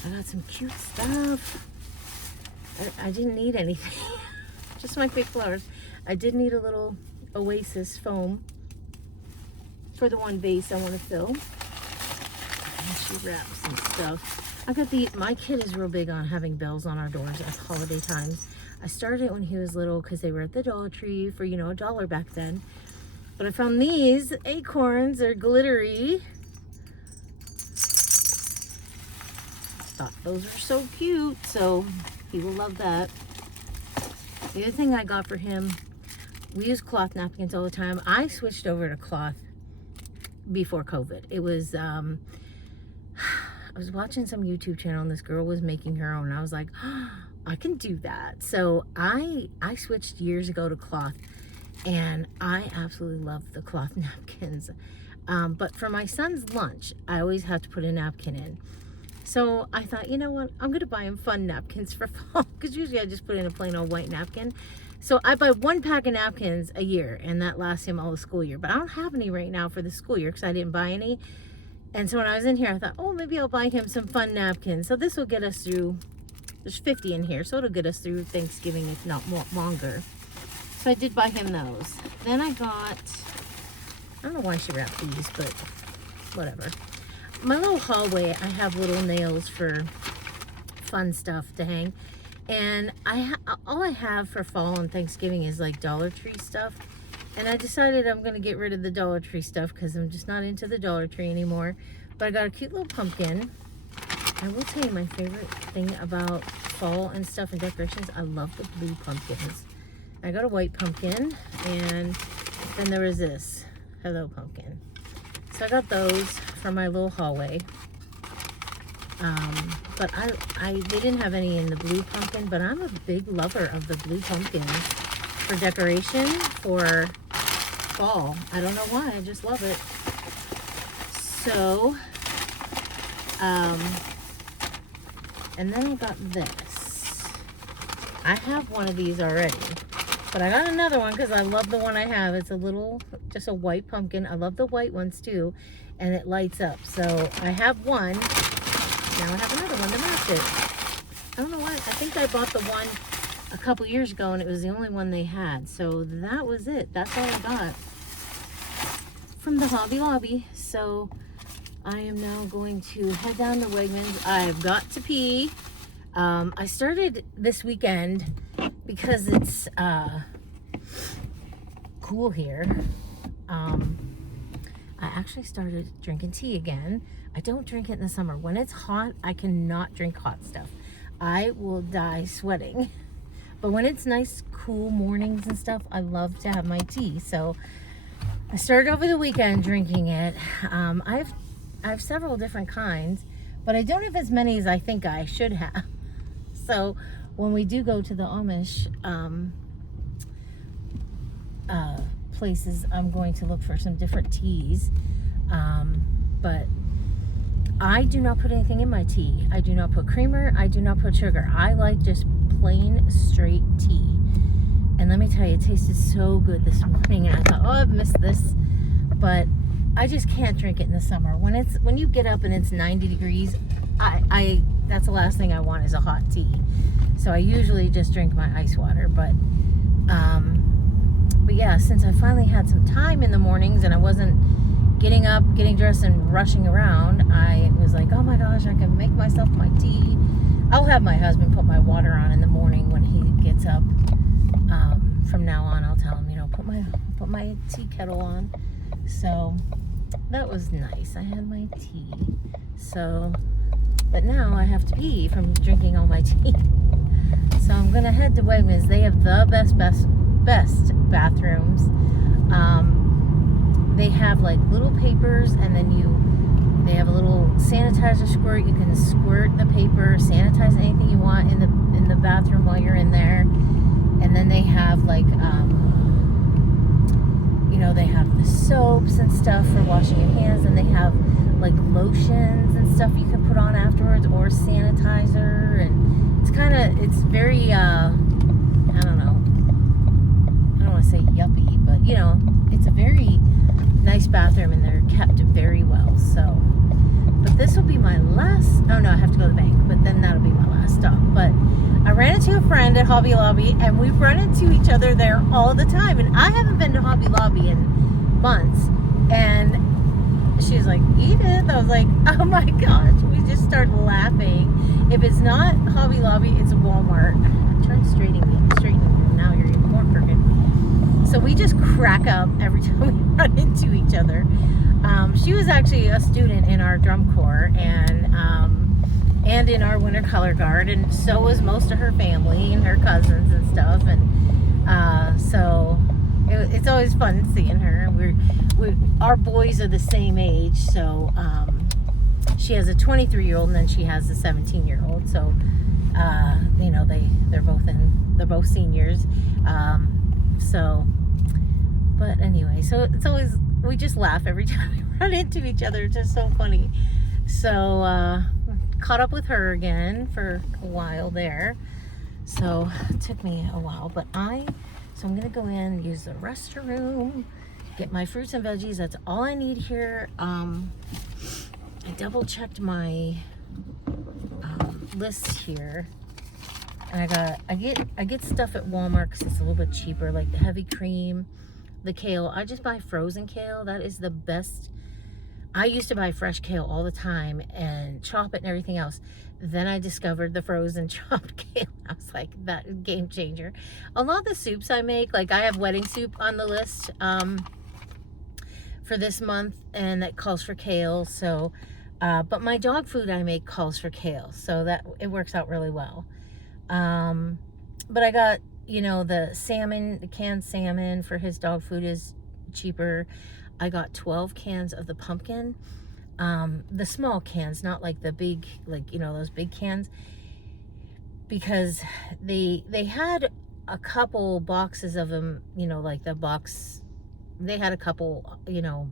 I got some cute stuff. I didn't need anything. Just my fake flowers. I did need a little Oasis foam for the one vase I want to fill. And she wrapped some stuff. I got my kid is real big on having bells on our doors at holiday times. I started it when he was little because they were at the Dollar Tree for, $1 back then. But I found these acorns. They're glittery. Thought those are so cute. So he will love that. The other thing I got for him, we use cloth napkins all the time. I switched over to cloth before COVID. It was, I was watching some YouTube channel and this girl was making her own. And I was like, oh, I can do that. So I switched years ago to cloth, and I absolutely love the cloth napkins. But for my son's lunch, I always have to put a napkin in. So I thought, you know what? I'm going to buy him fun napkins for fall, because usually I just put in a plain old white napkin. So I buy 1 pack of napkins a year, and that lasts him all the school year. But I don't have any right now for the school year because I didn't buy any. And so when I was in here, I thought, oh, maybe I'll buy him some fun napkins. So this will get us through, there's 50 in here, so it'll get us through Thanksgiving, if not longer. So I did buy him those. Then I got, I don't know why she wrapped these, but whatever. My little hallway, I have little nails for fun stuff to hang. And all I have for fall and Thanksgiving is like Dollar Tree stuff. And I decided I'm going to get rid of the Dollar Tree stuff because I'm just not into the Dollar Tree anymore. But I got a cute little pumpkin. I will tell you my favorite thing about fall and stuff and decorations. I love the blue pumpkins. I got a white pumpkin, and Then there was this Hello Pumpkin. So I got those for my little hallway. But they didn't have any in the blue pumpkin, but I'm a big lover of the blue pumpkins for decoration for fall. I don't know why, I just love it. So, and then I got this. I have one of these already, but I got another one because I love the one I have. It's a little, just a white pumpkin. I love the white ones too, and it lights up. So I have one. Now I have another one to match it. I don't know why. I think I bought the one a couple years ago and it was the only one they had. So that was it. That's all I got from the Hobby Lobby. So I am now going to head down to Wegmans. I've got to pee. I started this weekend because it's cool here. I actually started drinking tea again. I don't drink it in the summer. When it's hot, I cannot drink hot stuff. I will die sweating. But when it's nice, cool mornings and stuff, I love to have my tea. So I started over the weekend drinking it. I have several different kinds, but I don't have as many as I think I should have. So when we do go to the Amish places, I'm going to look for some different teas. But I do not put anything in my tea. I do not put creamer. I do not put sugar. I like just plain straight tea. And let me tell you, it tasted so good this morning. And I thought, oh, I've missed this. But I just can't drink it in the summer. When you get up and it's 90 degrees, that's the last thing I want is a hot tea. So I usually just drink my ice water. But yeah, since I finally had some time in the mornings and I wasn't getting up, getting dressed, and rushing around, I was like, oh my gosh, I can make myself my tea. I'll have my husband put my water on in the morning when he gets up. From now on, I'll tell him, put my tea kettle on. So that was nice. I had my tea. So, but now I have to pee from drinking all my tea. So I'm gonna head to Wegmans. They have the best bathrooms. They have like little papers, and then they have a little sanitizer squirt. You can squirt the paper, sanitize anything you want in the bathroom while you're in there. And then they have like they have the soaps and stuff for washing your hands, and they have like lotions and stuff you can put on afterwards, or sanitizer. And it's very I don't want to say yuppie, but it's a very nice bathroom, and they're kept very well. So, but this will be my last. Oh no, I have to go to the bank, but then that'll be my last stop. But I ran into a friend at Hobby Lobby, and we run into each other there all the time. And I haven't been to Hobby Lobby in months. And she was like, Edith. I was like, oh my gosh. We just started laughing. If it's not Hobby Lobby, it's Walmart. I'm trying to straighten you. Now you're even more crooked. So we just crack up every time we run into each other. She was actually a student in our drum corps, and in our winter color guard, and so was most of her family and her cousins and stuff. And so it's always fun seeing her. Our boys are the same age, so she has a 23-year-old, and then she has a 17-year-old. So they're both seniors. But anyway, so it's always, we just laugh every time we run into each other. It's just so funny. So caught up with her again for a while there. So it took me a while, but so I'm gonna go in, use the restroom, get my fruits and veggies. That's all I need here. I double checked my list here, and I get stuff at Walmart because it's a little bit cheaper, like the heavy cream, the kale. I just buy frozen kale. That is the best. I used to buy fresh kale all the time and chop it and everything else. Then I discovered the frozen chopped kale. I was like, that game changer. A lot of the soups I make, like I have wedding soup on the list for this month, and that calls for kale. So, but my dog food I make calls for kale, so that it works out really well. But I got, the salmon, the canned salmon for his dog food is cheaper. I got 12 cans of the pumpkin. The small cans, not like the big, like, you know, those big cans, because they had a couple boxes of them, you know, like the box, they had a couple, you know,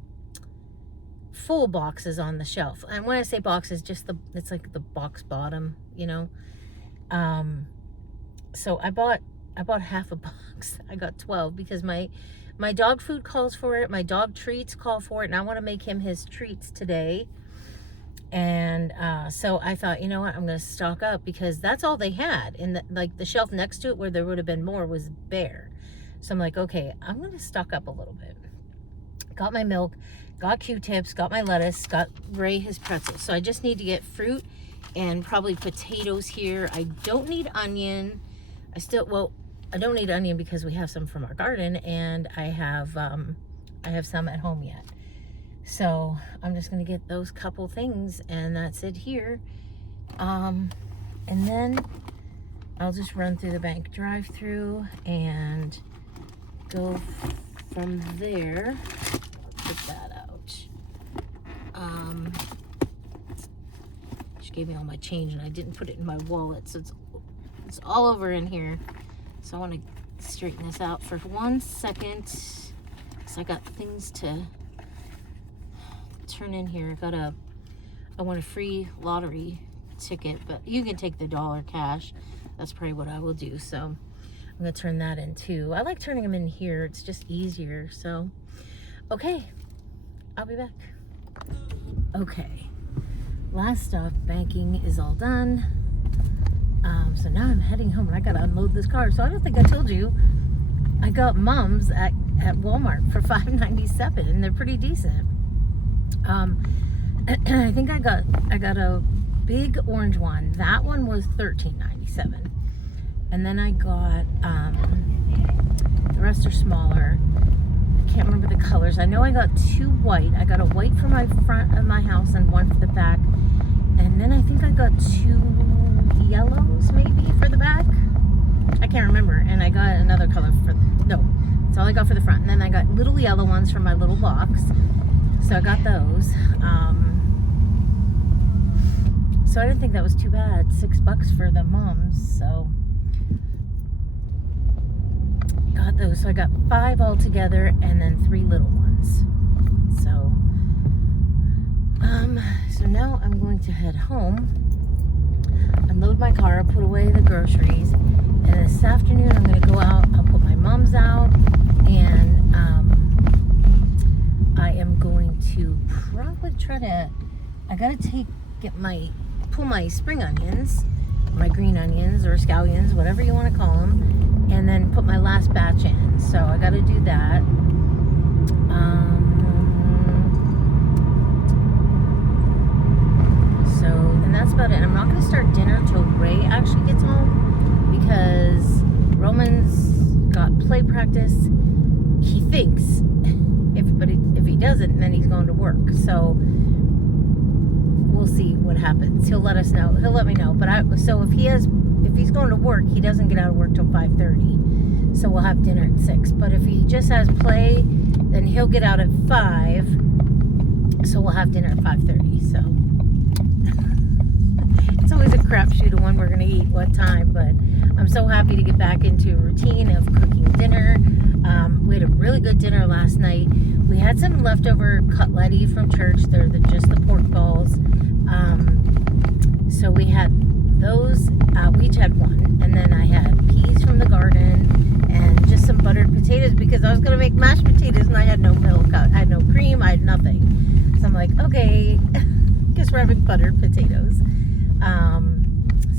full boxes on the shelf. And when I say boxes, just it's like the box bottom, you know. So I bought half a box. I got 12 because my dog food calls for it, my dog treats call for it, and I want to make him his treats today. And so I thought, you know what, I'm going to stock up, because that's all they had. And like the shelf next to it where there would have been more was bare. So I'm like, okay, I'm going to stock up a little bit. Got my milk, got Q-tips, got my lettuce, got Ray his pretzels. So I just need to get fruit and probably potatoes here. I don't need onion. I don't need onion because we have some from our garden, and I have some at home yet. So I'm just gonna get those couple things, and that's it here. And then I'll just run through the bank drive-through and go from there. Put that out. She gave me all my change, and I didn't put it in my wallet, so it's all over in here. So I want to straighten this out for 1 second, because I got things to turn in here. I want a free lottery ticket, but you can take the $1 cash. That's probably what I will do. So I'm gonna turn that in too. I like turning them in here. It's just easier. So, okay, I'll be back. Okay, last stop, banking is all done. So now I'm heading home, and I gotta unload this car. So I don't think I told you, I got mums at Walmart for $5.97, and they're pretty decent. I think I got a big orange one. That one was $13.97, and then I got the rest are smaller. I can't remember the colors. I know I got 2 white. I got a white for my front of my house and one for the back, and then I think I got 2 yellows maybe for the back. I can't remember. And I got another color that's all I got for the front. And then I got little yellow ones for my little box, so I got those. So I didn't think that was too bad. $6 for the mums, so got those. So I got 5 altogether, and then 3 little ones. So now I'm going to head home, unload my car, put away the groceries, and this afternoon I'm going to go out. I'll put my mums out, and I am going to probably try to, I got to pull my spring onions, my green onions or scallions, whatever you want to call them, and then put my last batch in. So I got to do that. And that's about it. I'm not going to start dinner till Ray actually gets home, because Roman's got play practice. He thinks, if he doesn't, then he's going to work. So we'll see what happens. He'll let us know. He'll let me know. But if he's going to work, he doesn't get out of work till 5:30. So we'll have dinner at 6. But if he just has play, then he'll get out at 5. So we'll have dinner at 5:30. So it's always a crapshoot of when we're going to eat, what time, but I'm so happy to get back into a routine of cooking dinner. We had a really good dinner last night. We had some leftover cutletti from church. They're just the pork balls. So we had those. We each had one, and then I had peas from the garden and just some buttered potatoes, because I was going to make mashed potatoes, and I had no milk. I had no cream. I had nothing. So I'm like, okay, guess we're having buttered potatoes.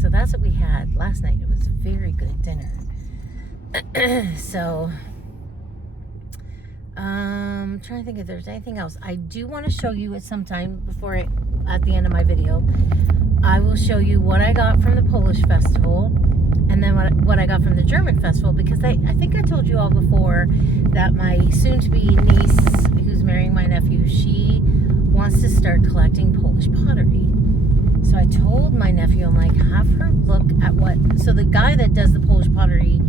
So that's what we had last night. It was a very good dinner. So, I'm trying to think if there's anything else. I do want to show you at some time at the end of my video, I will show you what I got from the Polish festival, and then what I got from the German festival, because I think I told you all before that my soon-to-be niece, who's marrying my nephew, she wants to start collecting Polish pottery. So I told my nephew, I'm like, have her look at so the guy that does the Polish pottery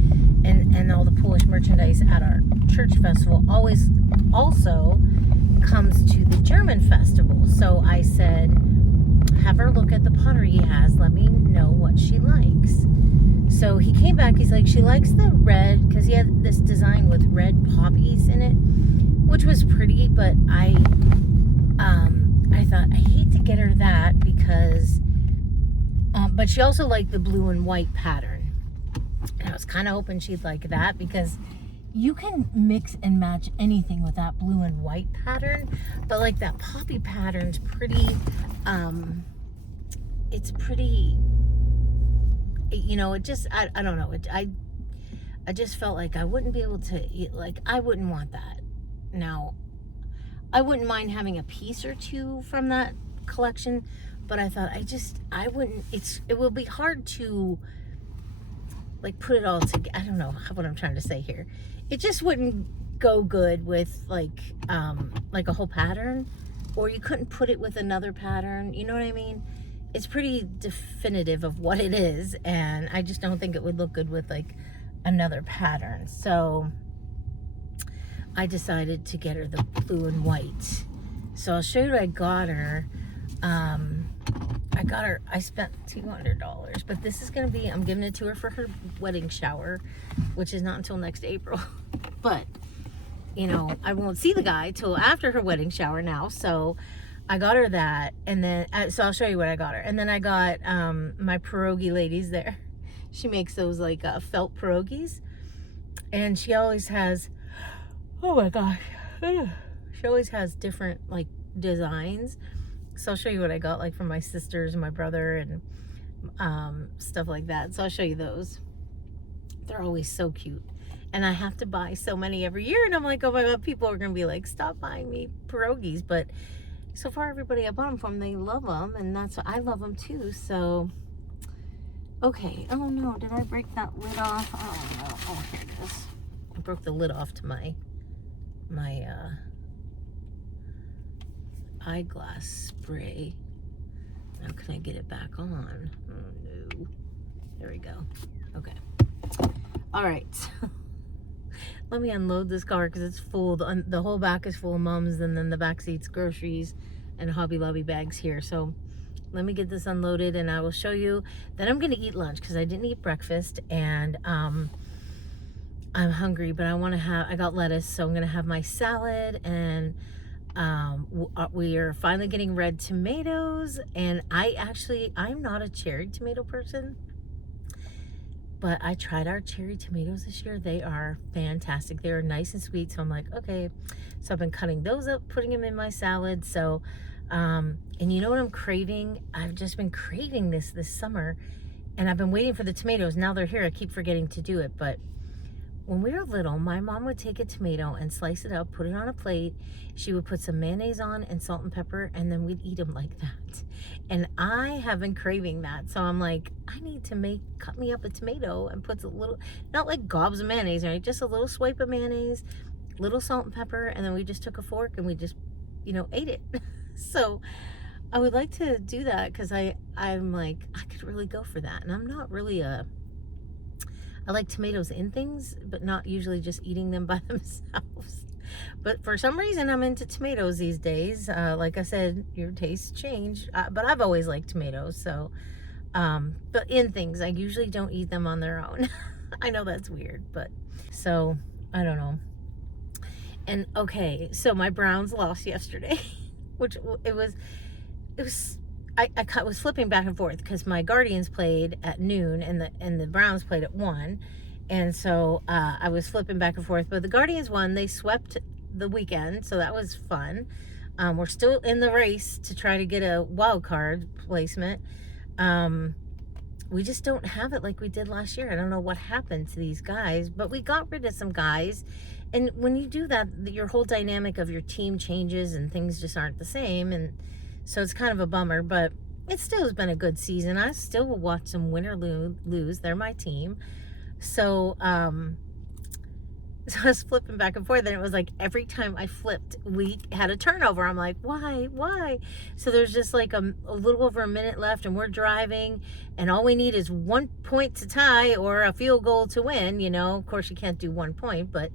and and all the Polish merchandise at our church festival always also comes to the German festival. So I said, have her look at the pottery he has. Let me know what she likes. So he came back. He's like, she likes the red, because he had this design with red poppies in it, which was pretty. But I thought, I hate to get her that because, but she also liked the blue and white pattern. And I was kind of hoping she'd like that because you can mix and match anything with that blue and white pattern. But like that poppy pattern's pretty, it's pretty, you know, it just, I don't know. I just felt like I wouldn't be able to eat, like, I wouldn't want that. Now, I wouldn't mind having a piece or two from that collection, but I thought I wouldn't, it will be hard to like put it all together. I don't know what I'm trying to say here. It just wouldn't go good with like a whole pattern, or you couldn't put it with another pattern. You know what I mean? It's pretty definitive of what it is, and I just don't think it would look good with like another pattern. So I decided to get her the blue and white. So I'll show you what I got her. I spent $200, but this is going to be, I'm giving it to her for her wedding shower, which is not until next April. But, you know, I won't see the guy till after her wedding shower now. So I got her that. And then, so I'll show you what I got her. And then I got my pierogi ladies there. She makes those like felt pierogies. And she always has, oh my gosh. She always has different like designs. So I'll show you what I got like from my sisters and my brother and stuff like that. So I'll show you those. They're always so cute. And I have to buy so many every year. And I'm like, oh my God, people are going to be like, stop buying me pierogies. But so far, everybody I bought them from, they love them. And that's what I love them too. So, okay. Oh no, did I break that lid off? Oh no. Oh, here it is. I broke the lid off to my eyeglass spray. Now can I get it back on? Oh no. There we go. Okay. All right. Let me unload this car because it's full. The whole back is full of Mums, and then the back seat's groceries and Hobby Lobby bags here. So let me get this unloaded and I will show you. Then I'm gonna eat lunch because I didn't eat breakfast, and I'm hungry, but I got lettuce, so I'm gonna have my salad, and we are finally getting red tomatoes. And I'm not a cherry tomato person, but I tried our cherry tomatoes this year. They are fantastic. They are nice and sweet. So I'm like, okay. So I've been cutting those up, putting them in my salad. So, and you know what I'm craving? I've just been craving this summer, and I've been waiting for the tomatoes. Now they're here. I keep forgetting to do it, but when we were little, my mom would take a tomato and slice it up, put it on a plate. She would put some mayonnaise on and salt and pepper, and then we'd eat them like that. And I have been craving that. So I'm like, I need to cut me up a tomato and put a little, not like gobs of mayonnaise, right? Just a little swipe of mayonnaise, little salt and pepper, and then we just took a fork and we just, you know, ate it. So I would like to do that because I'm like, I could really go for that. And I'm not really I like tomatoes in things, but not usually just eating them by themselves. But for some reason, I'm into tomatoes these days. Like I said, your tastes change, but I've always liked tomatoes. So, but in things, I usually don't eat them on their own. I know that's weird, but so I don't know. And okay, so my Browns lost yesterday, which it was. I was flipping back and forth because my Guardians played at noon and the Browns played at 1, and so I was flipping back and forth. But the Guardians won; they swept the weekend, so that was fun. We're still in the race to try to get a wild card placement. We just don't have it like we did last year. I don't know what happened to these guys, but we got rid of some guys. And when you do that, your whole dynamic of your team changes and things just aren't the same. And so it's kind of a bummer, but it still has been a good season. I still will watch them win or lose. They're my team. So, So I was flipping back and forth, and it was like every time I flipped, we had a turnover. I'm like, why? So there's just like a little over a minute left, and we're driving, and all we need is 1 point to tie or a field goal to win. You know, of course, you can't do 1 point, but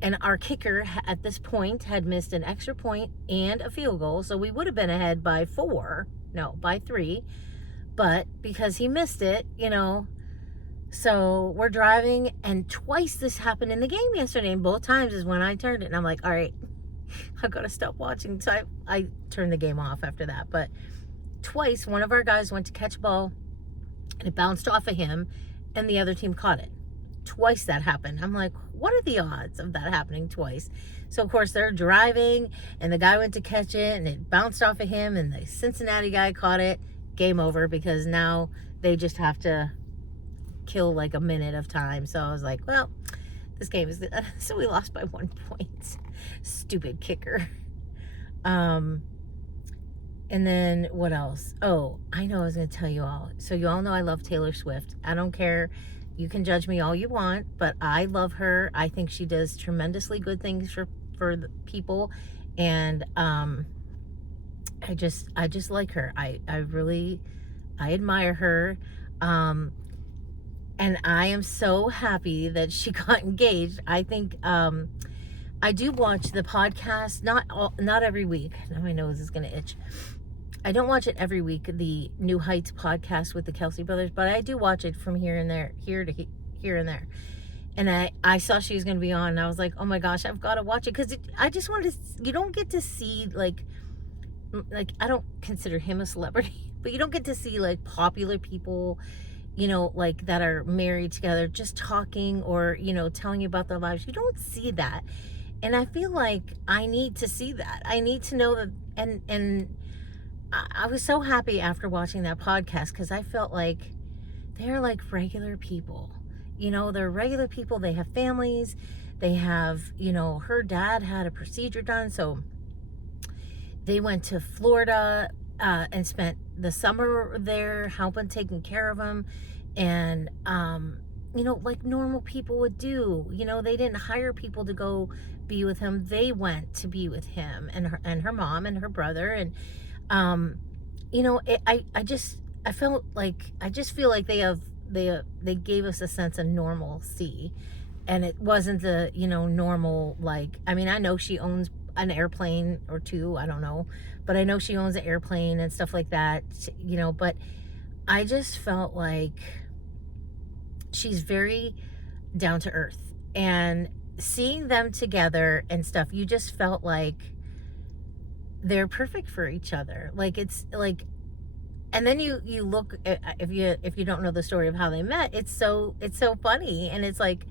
and our kicker at this point had missed an extra point and a field goal, so we would have been ahead by 4, no, by 3, but because he missed it, you know. So we're driving, and twice this happened in the game yesterday, and both times is when I turned it, and I'm like, all right, I've got to stop watching. So I turned the game off after that. But twice, one of our guys went to catch a ball, and it bounced off of him, and the other team caught it. Twice that happened. I'm like, what are the odds of that happening twice? So, of course, they're driving, and the guy went to catch it, and it bounced off of him, and the Cincinnati guy caught it. Game over, because now they just have to kill like a minute of time. So I was like, well, this game is good. So we lost by 1 point. Stupid kicker. And then what else? Oh, I know I was going to tell you all. So you all know I love Taylor Swift. I don't care. You can judge me all you want, but I love her. I think she does tremendously good things for the people. And I just like her. I admire her. And I am so happy that she got engaged. I think I do watch the podcast, not every week. Now my nose is gonna itch. I don't watch it every week, the New Heights podcast with the Kelsey brothers, but I do watch it from here and there, here and there. And I saw she was gonna be on, and I was like, oh my gosh, I've got to watch it, because I just wanted to. You don't get to see like I don't consider him a celebrity, but you don't get to see like popular people, you know, like that are married together, just talking or, you know, telling you about their lives. You don't see that. And I feel like I need to see that. I need to know that. And I was so happy after watching that podcast, because I felt like they're like regular people. You know, they're regular people. They have families. They have, you know, her dad had a procedure done. So they went to Florida and spent the summer there helping, taking care of him. And you know, like normal people would do. You know, they didn't hire people to go be with him. They went to be with him and her mom and her brother. And you know, I just felt like, I just feel like they gave us a sense of normalcy. And it wasn't the, you know, normal, like, I mean, I know she owns an airplane or two, I don't know, but I know she owns an airplane and stuff like that, you know. But I just felt like she's very down to earth, and seeing them together and stuff, you just felt like they're perfect for each other. Like, it's like, and then you look at, if you don't know the story of how they met, it's so funny. And it's like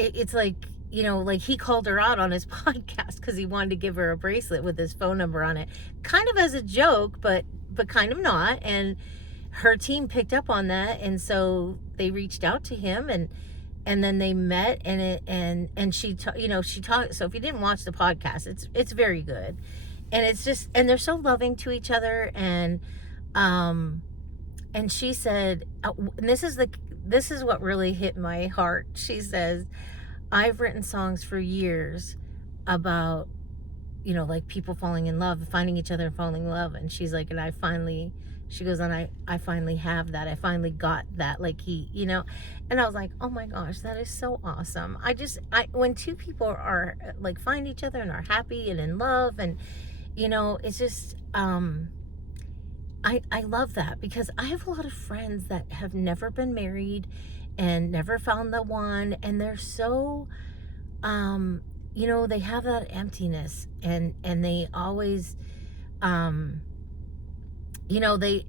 it's like, you know, like he called her out on his podcast because he wanted to give her a bracelet with his phone number on it, kind of as a joke, but kind of not. And her team picked up on that, and so they reached out to him, and then they met, and she you know, she talked. So if you didn't watch the podcast, it's very good, and it's just, and they're so loving to each other. And she said, and this is what really hit my heart. She says, I've written songs for years about, you know, like people falling in love, finding each other and falling in love. And she's like, and she goes, and I finally have that. I finally got that. Like he, you know. And I was like, oh my gosh, that is so awesome. When two people are like, find each other and are happy and in love, and, you know, it's just, I love that, because I have a lot of friends that have never been married and never found the one, and they're so, you know, they have that emptiness, and they always, you know, I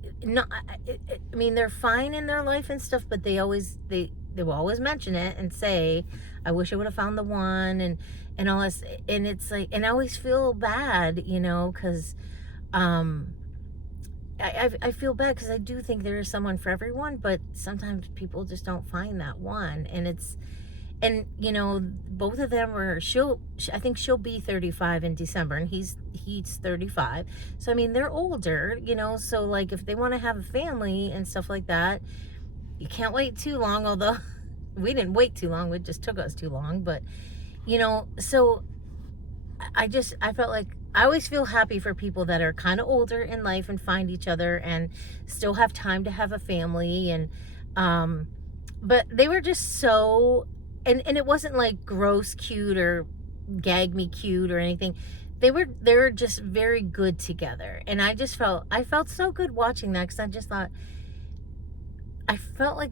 mean, they're fine in their life and stuff, but they will always mention it and say, I wish I would have found the one, and all this. And it's like, and I always feel bad, you know, because I feel bad, because I do think there is someone for everyone, but sometimes people just don't find that one. And you know, both of them I think she'll be 35 in December, and he's 35. So I mean, they're older, you know, so like if they want to have a family and stuff like that, you can't wait too long. Although we didn't wait too long. It just took us too long. But, so I felt like I always feel happy for people that are kind of older in life and find each other and still have time to have a family. And, but they were just so, and it wasn't like gross cute or gag me cute or anything. They were just very good together. And I felt so good watching that, because I just thought, I felt like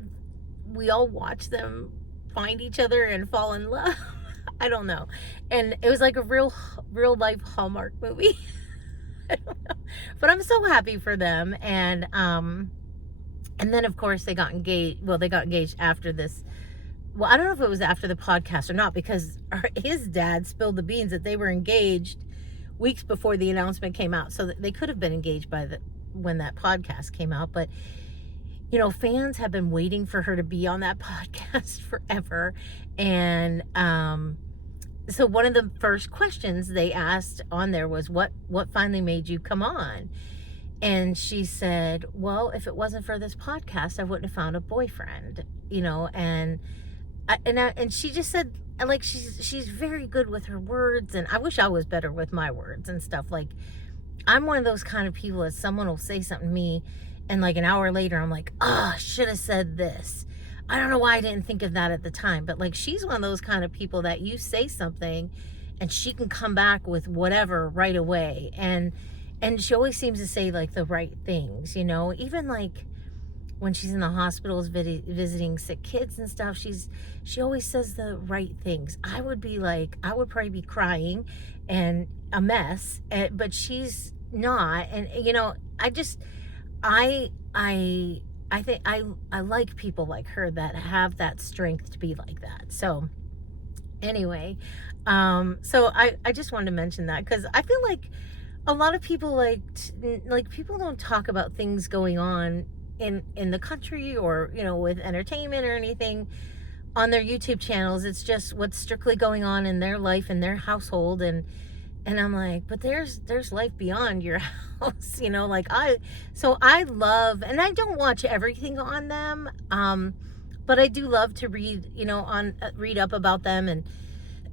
we all watched them find each other and fall in love. I don't know. And it was like a real life Hallmark movie. I don't know. But I'm so happy for them. And then of course they got engaged. Well, they got engaged after this. Well, I don't know if it was after the podcast or not, because his dad spilled the beans that they were engaged weeks before the announcement came out. So that they could have been engaged when that podcast came out. But fans have been waiting for her to be on that podcast forever. And so one of the first questions they asked on there was, what finally made you come on? And she said, well, if it wasn't for this podcast, I wouldn't have found a boyfriend, and she just said, like, she's very good with her words, and I wish I was better with my words and stuff. Like, I'm one of those kind of people that someone will say something to me, and like an hour later, I'm like, I should have said this. I don't know why I didn't think of that at the time. But like, she's one of those kind of people that you say something and she can come back with whatever right away. And she always seems to say like the right things, even like when she's in the hospitals visiting sick kids and stuff, she always says the right things. I would probably be crying and a mess, but she's not. And, I think I like people like her that have that strength to be like that. So anyway, so I just wanted to mention that, because I feel like a lot of people like people don't talk about things going on in the country, or with entertainment or anything on their YouTube channels. It's just what's strictly going on in their life and their household. And I'm like, but there's life beyond your house, like I love, and I don't watch everything on them, but I do love to read, read up about them. And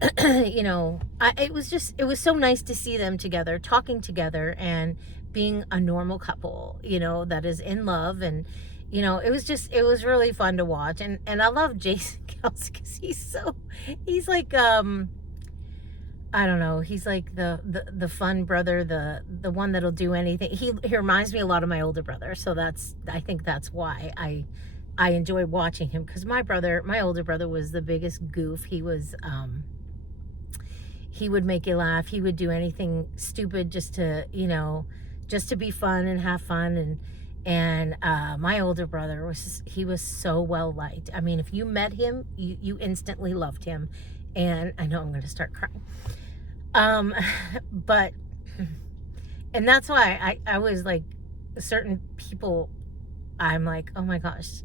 it was so nice to see them together, talking together and being a normal couple, that is in love. And it was really fun to watch. And I love Jason Kelsey, because he's like I don't know. He's like the fun brother, the one that'll do anything. He reminds me a lot of my older brother. So I think that's why I enjoy watching him, because my older brother was the biggest goof. He was he would make you laugh. He would do anything stupid just to be fun and have fun. And my older brother he was so well liked. I mean, if you met him, you instantly loved him. And I know I'm going to start crying. But, and that's why I was like, certain people, I'm like, oh my gosh,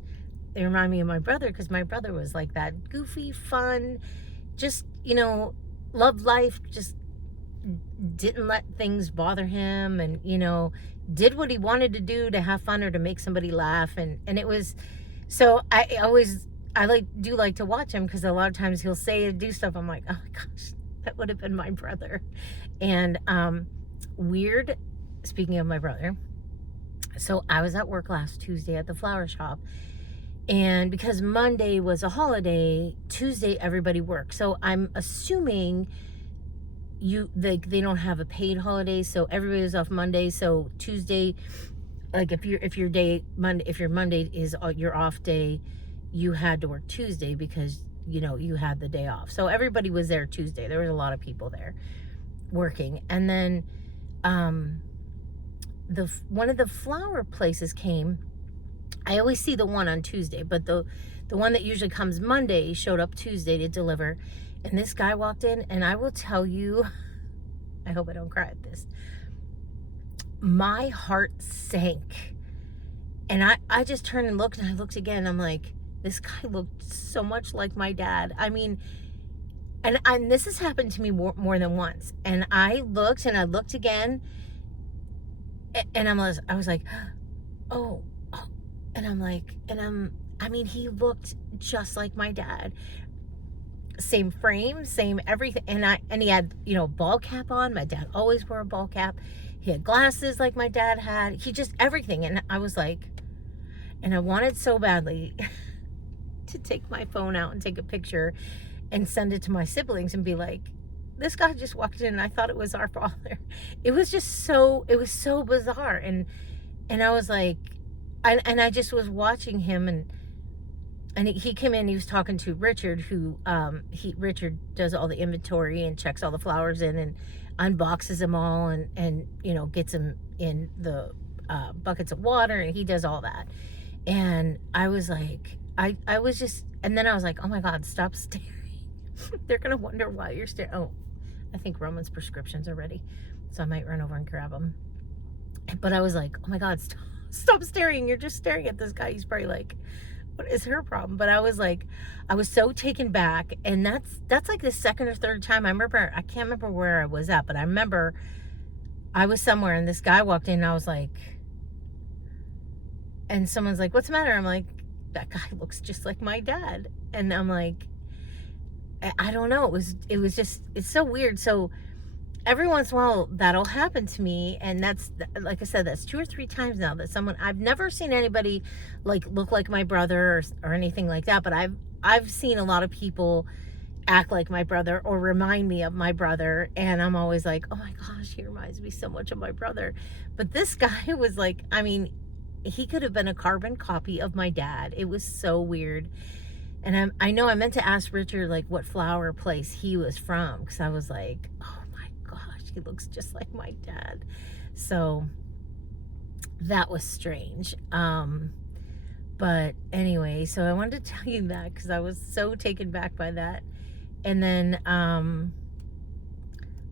they remind me of my brother, because my brother was like that goofy, fun, just, loved life, just didn't let things bother him, and, did what he wanted to do to have fun or to make somebody laugh. And it was, so I do like to watch him, because a lot of times he'll say and do stuff. I'm like, oh my gosh, that would have been my brother. And weird, speaking of my brother, so I was at work last Tuesday at the flower shop, and because Monday was a holiday, Tuesday everybody worked. So I'm assuming they don't have a paid holiday, so everybody was off Monday. So Tuesday, like if your Monday is your off day, you had to work Tuesday, because you had the day off. So everybody was there Tuesday. There was a lot of people there working. And then one of the flower places came. I always see the one on Tuesday, but the one that usually comes Monday showed up Tuesday to deliver. And this guy walked in, and I will tell you, I hope I don't cry at this, my heart sank. And I just turned and looked, and I looked again. I'm like, this guy looked so much like my dad. I mean, and this has happened to me more than once. And I looked, and I looked again, and I was like, oh, and I'm like, and I mean, he looked just like my dad. Same frame, same everything. And he had, you know, a ball cap on. My dad always wore a ball cap. He had glasses like my dad had. He just, everything. And I was like, and I wanted so badly to take my phone out and take a picture and send it to my siblings and be like, this guy just walked in and I thought it was our father. It was just so, it was so bizarre. And I was like, I just was watching him, and he came in, he was talking to Richard, who, Richard does all the inventory and checks all the flowers in and unboxes them all and you know, gets them in the buckets of water, and he does all that. And I was like, I was just, and then I was like, oh my God, stop staring. They're going to wonder why you're staring. Oh, I think Roman's prescriptions are ready, so I might run over and grab them. But I was like, oh my God, stop staring. You're just staring at this guy. He's probably like, what is her problem? But I was like, I was so taken back. And that's like the second or third time. I can't remember where I was at, but I remember I was somewhere and this guy walked in and I was like, and someone's like, what's the matter? I'm like, that guy looks just like my dad. And I'm like, I don't know. It was just, it's so weird. So every once in a while that'll happen to me, and that's, like I said, that's 2 or 3 times now that someone, I've never seen anybody like look like my brother or anything like that, but I've seen a lot of people act like my brother or remind me of my brother, and I'm always like, oh my gosh, he reminds me so much of my brother. But this guy was like, I mean, he could have been a carbon copy of my dad. It was so weird. And I know I meant to ask Richard like what flower place he was from, because I was like, oh my gosh, he looks just like my dad. So that was strange. But anyway, so I wanted to tell you that because I was so taken back by that. And then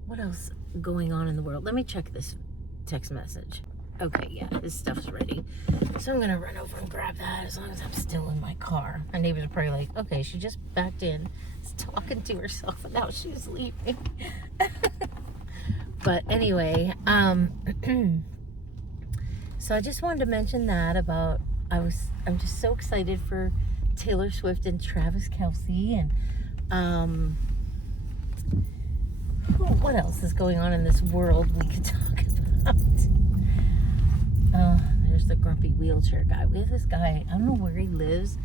what else going on in the world? Let me check this text message. Okay, yeah, his stuff's ready. So I'm gonna run over and grab that as long as I'm still in my car. My neighbors are probably like, okay, she just backed in, is talking to herself, and now she's leaving. But anyway, so I just wanted to mention that about, I'm just so excited for Taylor Swift and Travis Kelce, and what else is going on in this world we could talk about? There's the grumpy wheelchair guy. We have this guy, I don't know where he lives.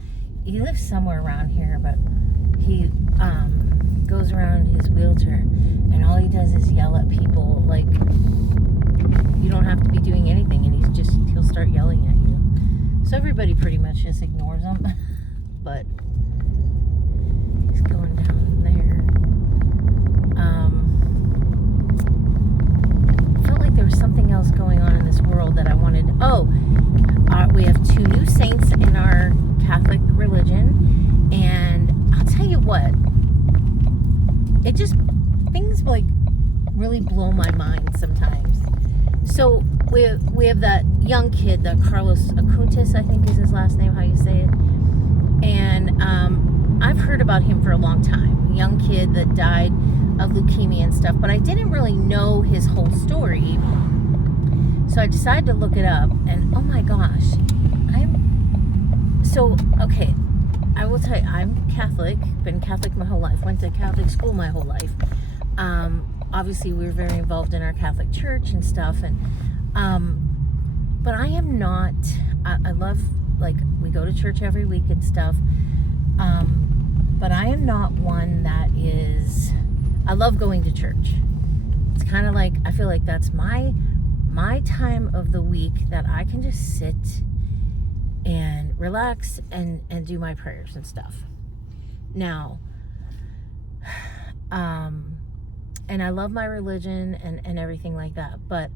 He lives somewhere around here, but he goes around his wheelchair, and all he does is yell at people like you don't have to be doing anything, and he'll start yelling at you. So everybody pretty much just ignores him. But he's going down there. Felt like there was something else going on in this world that I wanted. We have 2 new saints in our Catholic religion, and I'll tell you what, it just, things like really blow my mind sometimes. So we have that young kid, the Carlos Acutis, I think is his last name, how you say it, and I've heard about him for a long time. A young kid that died of leukemia and stuff, but I didn't really know his whole story. So I decided to look it up, and oh my gosh, okay, I will tell you, I'm Catholic, been Catholic my whole life, went to Catholic school my whole life. Obviously we were very involved in our Catholic church and stuff, and but I am not, I love, like, we go to church every week and stuff, but I am not one that is, I love going to church. It's kind of like, I feel like that's my time of the week that I can just sit and relax and do my prayers and stuff. Now, and I love my religion and everything like that, but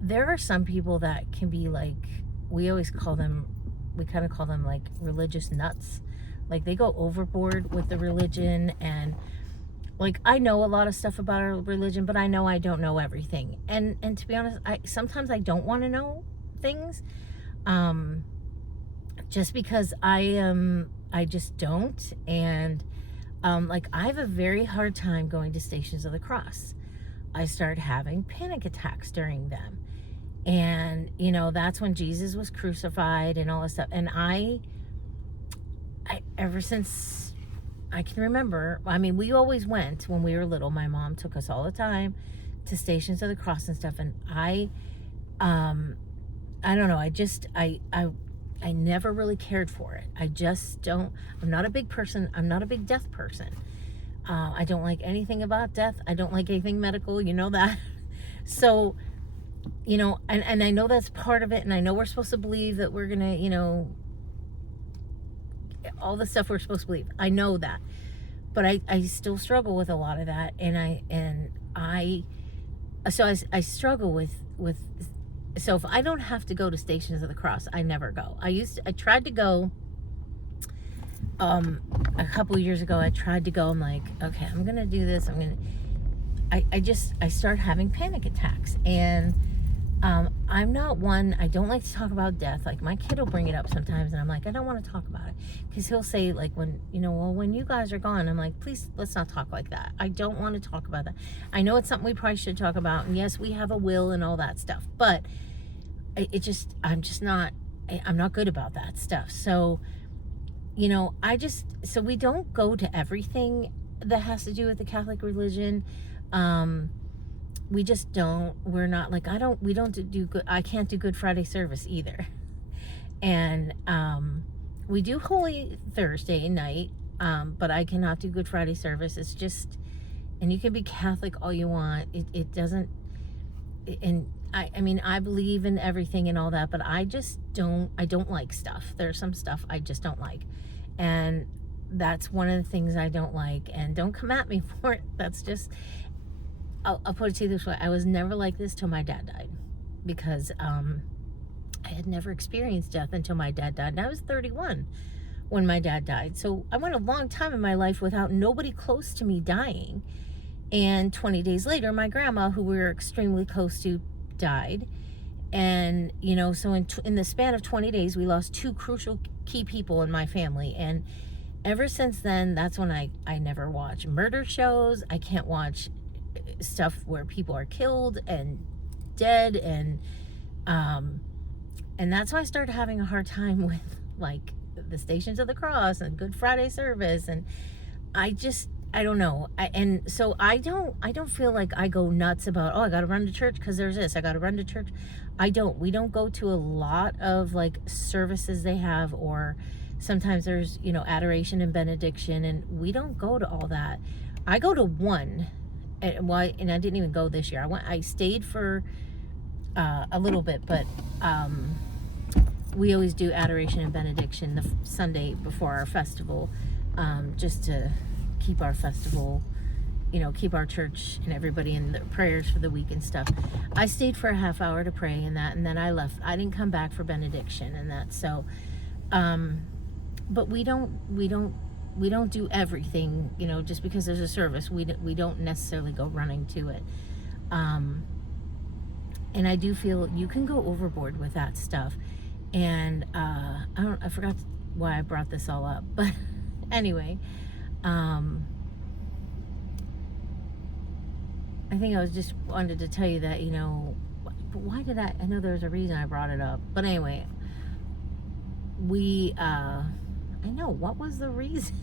there are some people that can be like, we kind of call them like religious nuts. Like, they go overboard with the religion, and like, I know a lot of stuff about our religion, but I know I don't know everything. And to be honest, sometimes I don't want to know things, just because I just don't. And like, I have a very hard time going to Stations of the Cross. I started having panic attacks during them, and you know, that's when Jesus was crucified and all this stuff. And I ever since I can remember, I mean, we always went when we were little. My mom took us all the time to Stations of the Cross and stuff, and I don't know, I never really cared for it. I just don't, I'm not a big person, I'm not a big death person. I don't like anything about death. I don't like anything medical, you know that. So, you know, and I know that's part of it, and I know we're supposed to believe that we're gonna, you know, all the stuff we're supposed to believe. I know that. But I still struggle with a lot of that, and I struggle with so if I don't have to go to Stations of the Cross, I never go. I tried to go a couple years ago. I tried to go. I'm like, okay, I'm gonna do this. I start having panic attacks, and I'm not one, I don't like to talk about death. Like, my kid will bring it up sometimes, and I'm like, I don't want to talk about it, because he'll say, like, when, you know, well, when you guys are gone, I'm like, please, let's not talk like that. I don't want to talk about that. I know it's something we probably should talk about, and yes, we have a will and all that stuff, but I'm not good about that stuff. So, you know, so we don't go to everything that has to do with the Catholic religion. We just don't, we're not like, we don't do good, I can't do Good Friday service either. And we do Holy Thursday night, but I cannot do Good Friday service. It's just, and you can be Catholic all you want, it doesn't, and I mean, I believe in everything and all that, but I don't like stuff. There's some stuff I just don't like, and that's one of the things I don't like. And don't come at me for it. That's just, I'll put it to you this way. I was never like this till my dad died, because I had never experienced death until my dad died, and I was 31 when my dad died. So I went a long time in my life without nobody close to me dying. And 20 days later, my grandma, who we were extremely close to, died. And, you know, so in the span of 20 days, we lost two crucial key people in my family. And ever since then, that's when I never watch murder shows. I can't watch stuff where people are killed and dead, and that's why I started having a hard time with, like, the Stations of the Cross and Good Friday service. And I don't know. And so I don't feel like I go nuts about, oh, I got to run to church because there's this, I got to run to church. We don't go to a lot of, like, services they have, or sometimes there's, you know, adoration and benediction, and we don't go to all that. I go to one, and I didn't even go this year. I stayed for a little bit, but we always do adoration and benediction the Sunday before our festival, just to keep our festival, you know, keep our church and everybody in the prayers for the week and stuff. I stayed for a half hour to pray and that, and then I left. I didn't come back for benediction and that. So, but we don't do everything, you know, just because there's a service. We don't necessarily go running to it. And I do feel you can go overboard with that stuff. And I forgot why I brought this all up, but anyway, I think I was just wanted to tell you that, you know, but why did I know there was a reason I brought it up, but anyway, I know, what was the reason?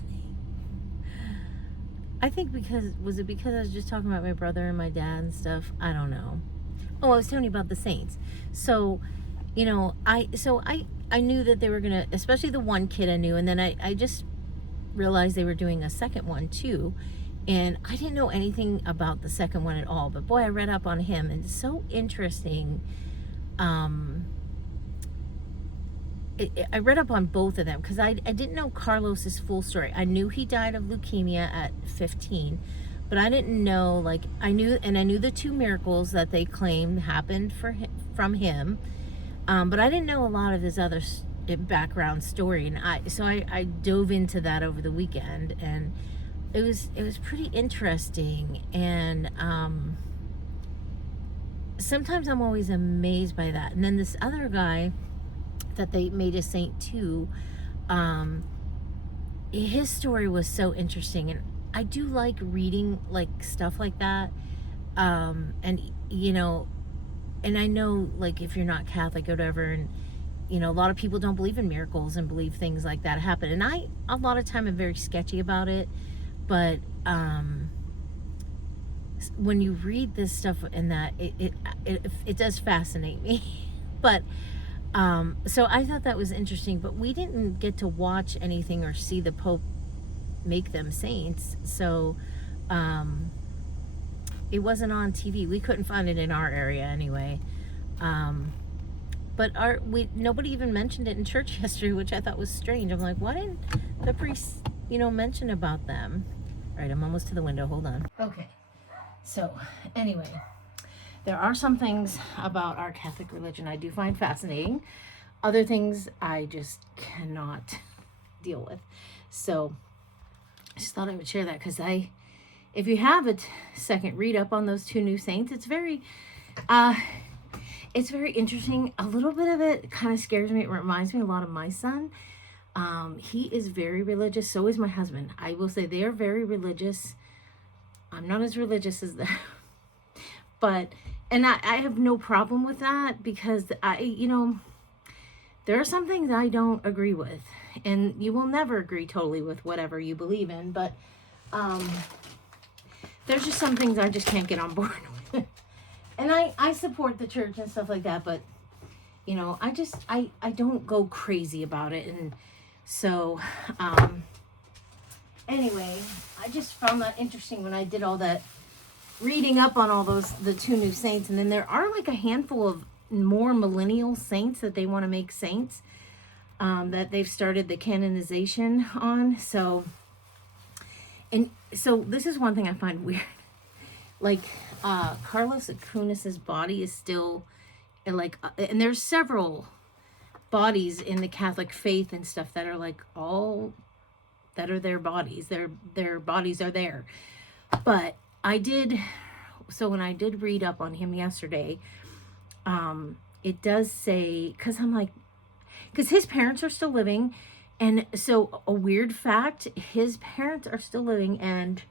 I think because I was just talking about my brother and my dad and stuff? I don't know. Oh, I was telling you about the Saints. So, you know, I knew that they were gonna, especially the one kid I knew, and then I just realized they were doing a second one too, and I didn't know anything about the second one at all, but boy, I read up on him, and it's so interesting. I read up on both of them because I didn't know Carlos's full story. I knew he died of leukemia at 15, but I didn't know, like, I knew the two miracles that they claimed happened from him, but I didn't know a lot of his other background story, and I dove into that over the weekend, and it was pretty interesting. And sometimes I'm always amazed by that. And then this other guy that they made a saint too, his story was so interesting, and I do like reading, like, stuff like that, and, you know, and I know, like, if you're not Catholic or whatever, and you know, a lot of people don't believe in miracles and believe things like that happen. And I, a lot of time, am very sketchy about it. But when you read this stuff and that, it does fascinate me. But so I thought that was interesting. But we didn't get to watch anything or see the Pope make them saints. So it wasn't on TV. We couldn't find it in our area anyway. But nobody even mentioned it in church yesterday, which I thought was strange. I'm like, why didn't the priests, you know, mention about them? All right, I'm almost to the window. Hold on. Okay. So, anyway, there are some things about our Catholic religion I do find fascinating. Other things I just cannot deal with. So, I just thought I would share that because if you have a second read up on those two new saints, it's very interesting. A little bit of it kind of scares me. It reminds me a lot of my son. He is very religious. So is my husband. I will say they are very religious. I'm not as religious as them. But, and I have no problem with that because you know, there are some things I don't agree with. And you will never agree totally with whatever you believe in. But there's just some things I just can't get on board with. And I support the church and stuff like that, but, you know, I don't go crazy about it. And so, anyway, I just found that interesting when I did all that reading up on all the two new saints. And then there are like a handful of more millennial saints that they want to make saints, that they've started the canonization on. So this is one thing I find weird. Like, Carlos Acuñas's body is still, like, and there's several bodies in the Catholic faith and stuff that are like all that are their bodies. Their bodies are there. But so when I did read up on him yesterday, it does say, because his parents are still living. And so a weird fact, his parents are still living, and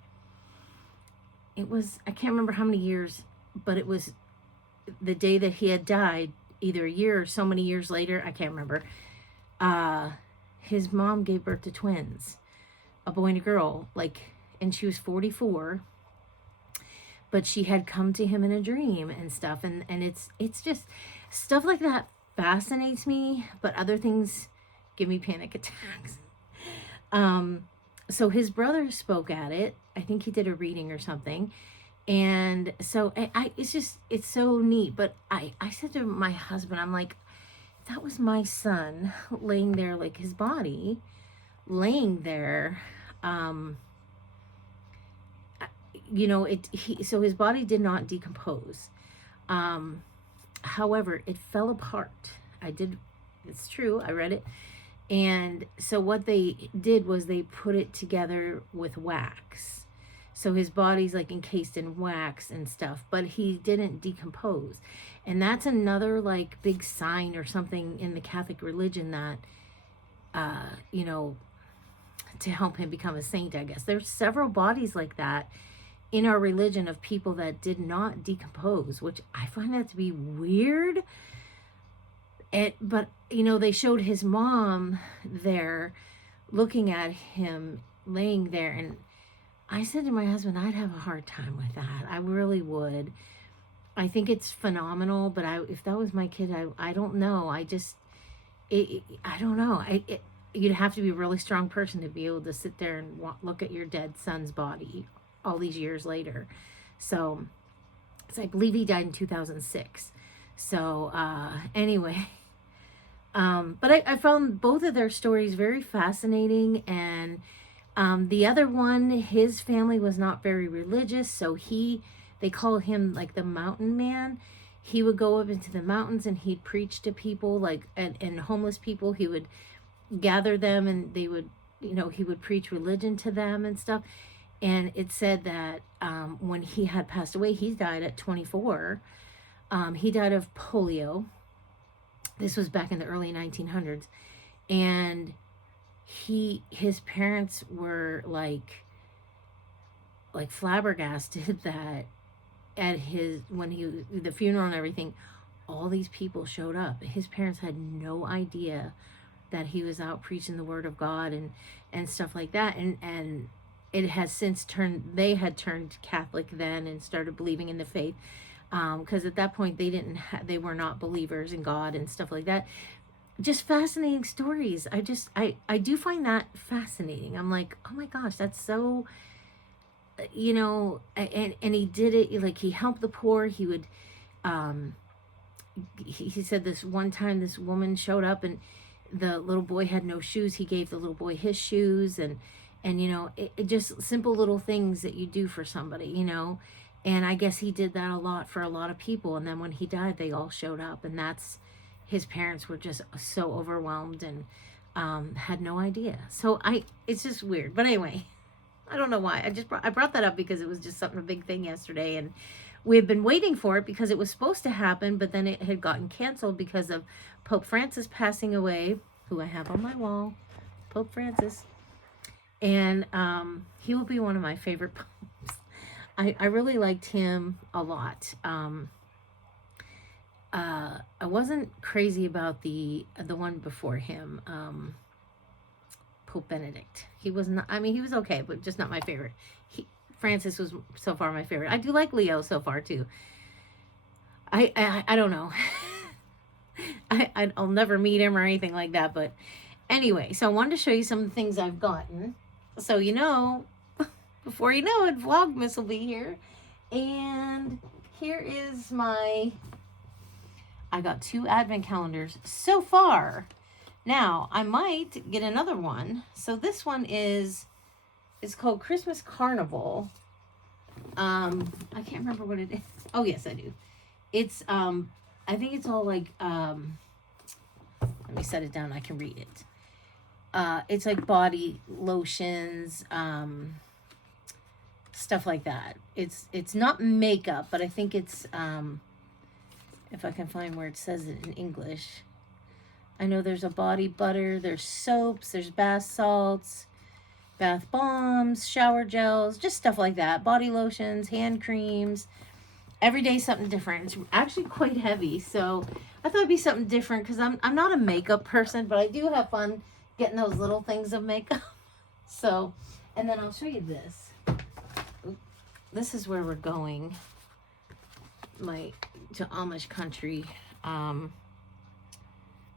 it was, I can't remember how many years, but it was the day that he had died, either a year or so many years later, I can't remember. His mom gave birth to twins, a boy and a girl, and she was 44, but she had come to him in a dream and stuff. And it's just stuff like that fascinates me, but other things give me panic attacks. So his brother spoke at it. I think he did a reading or something. And so it's so neat. But I said to my husband, I'm like, that was my son laying there, like his body laying there. So his body did not decompose. However, it fell apart. It's true. I read it. And so what they did was they put it together with wax. So his body's like encased in wax and stuff, but he didn't decompose. And that's another like big sign or something in the Catholic religion that, to help him become a saint, I guess. There's several bodies like that in our religion of people that did not decompose, which I find that to be weird. But they showed his mom there looking at him laying there, and I said to my husband, I'd have a hard time with that. I really would. I think it's phenomenal, but if that was my kid, I don't know. I don't know. You'd have to be a really strong person to be able to sit there and look at your dead son's body all these years later. So I believe he died in 2006. So anyway. But I found both of their stories very fascinating, and the other one, his family was not very religious, so they call him like the mountain man. He would go up into the mountains and he'd preach to people, and homeless people. He would gather them, and they would, he would preach religion to them and stuff. And it said that when he had passed away, he died at 24. He died of polio. This was back in the early 1900s, and his parents were like flabbergasted that at the funeral and everything, all these people showed up. His parents had no idea that he was out preaching the word of God and stuff like that. And it has since turned, they had turned Catholic then and started believing in the faith. Because at that point they were not believers in God and stuff like that. Just fascinating stories. I do find that fascinating. I'm like, oh my gosh, that's so, and he did it, like, he helped the poor. He would, he said this one time this woman showed up and the little boy had no shoes. He gave the little boy his shoes, and it just simple little things that you do for somebody, and I guess he did that a lot for a lot of people. And then when he died, they all showed up, and that's, his parents were just so overwhelmed and had no idea. So it's just weird. But anyway, I don't know why. I brought that up because it was just something, a big thing yesterday, and we've been waiting for it because it was supposed to happen, but then it had gotten canceled because of Pope Francis passing away, who I have on my wall, Pope Francis. And he will be one of my favorite popes. I really liked him a lot. I wasn't crazy about the one before him, Pope Benedict. He was not, I mean, he was okay, but just not my favorite. Francis was so far my favorite. I do like Leo so far too. I don't know. I'll never meet him or anything like that, but anyway, so I wanted to show you some of the things I've gotten. So before you know it, Vlogmas will be here. And here is I got 2 advent calendars so far. Now, I might get another one. So this one it's called Christmas Carnival. I can't remember what it is. Oh, yes, I do. It's, I think it's all like, let me set it down. I can read it. It's like body lotions, stuff like that. It's not makeup, but I think it's, if I can find where it says it in English. I know there's a body butter, there's soaps, there's bath salts, bath bombs, shower gels, just stuff like that. Body lotions, hand creams. Every day something different. It's actually quite heavy, so I thought it'd be something different because I'm not a makeup person, but I do have fun getting those little things of makeup. So, and then I'll show you this. This is where we're going. To Amish country.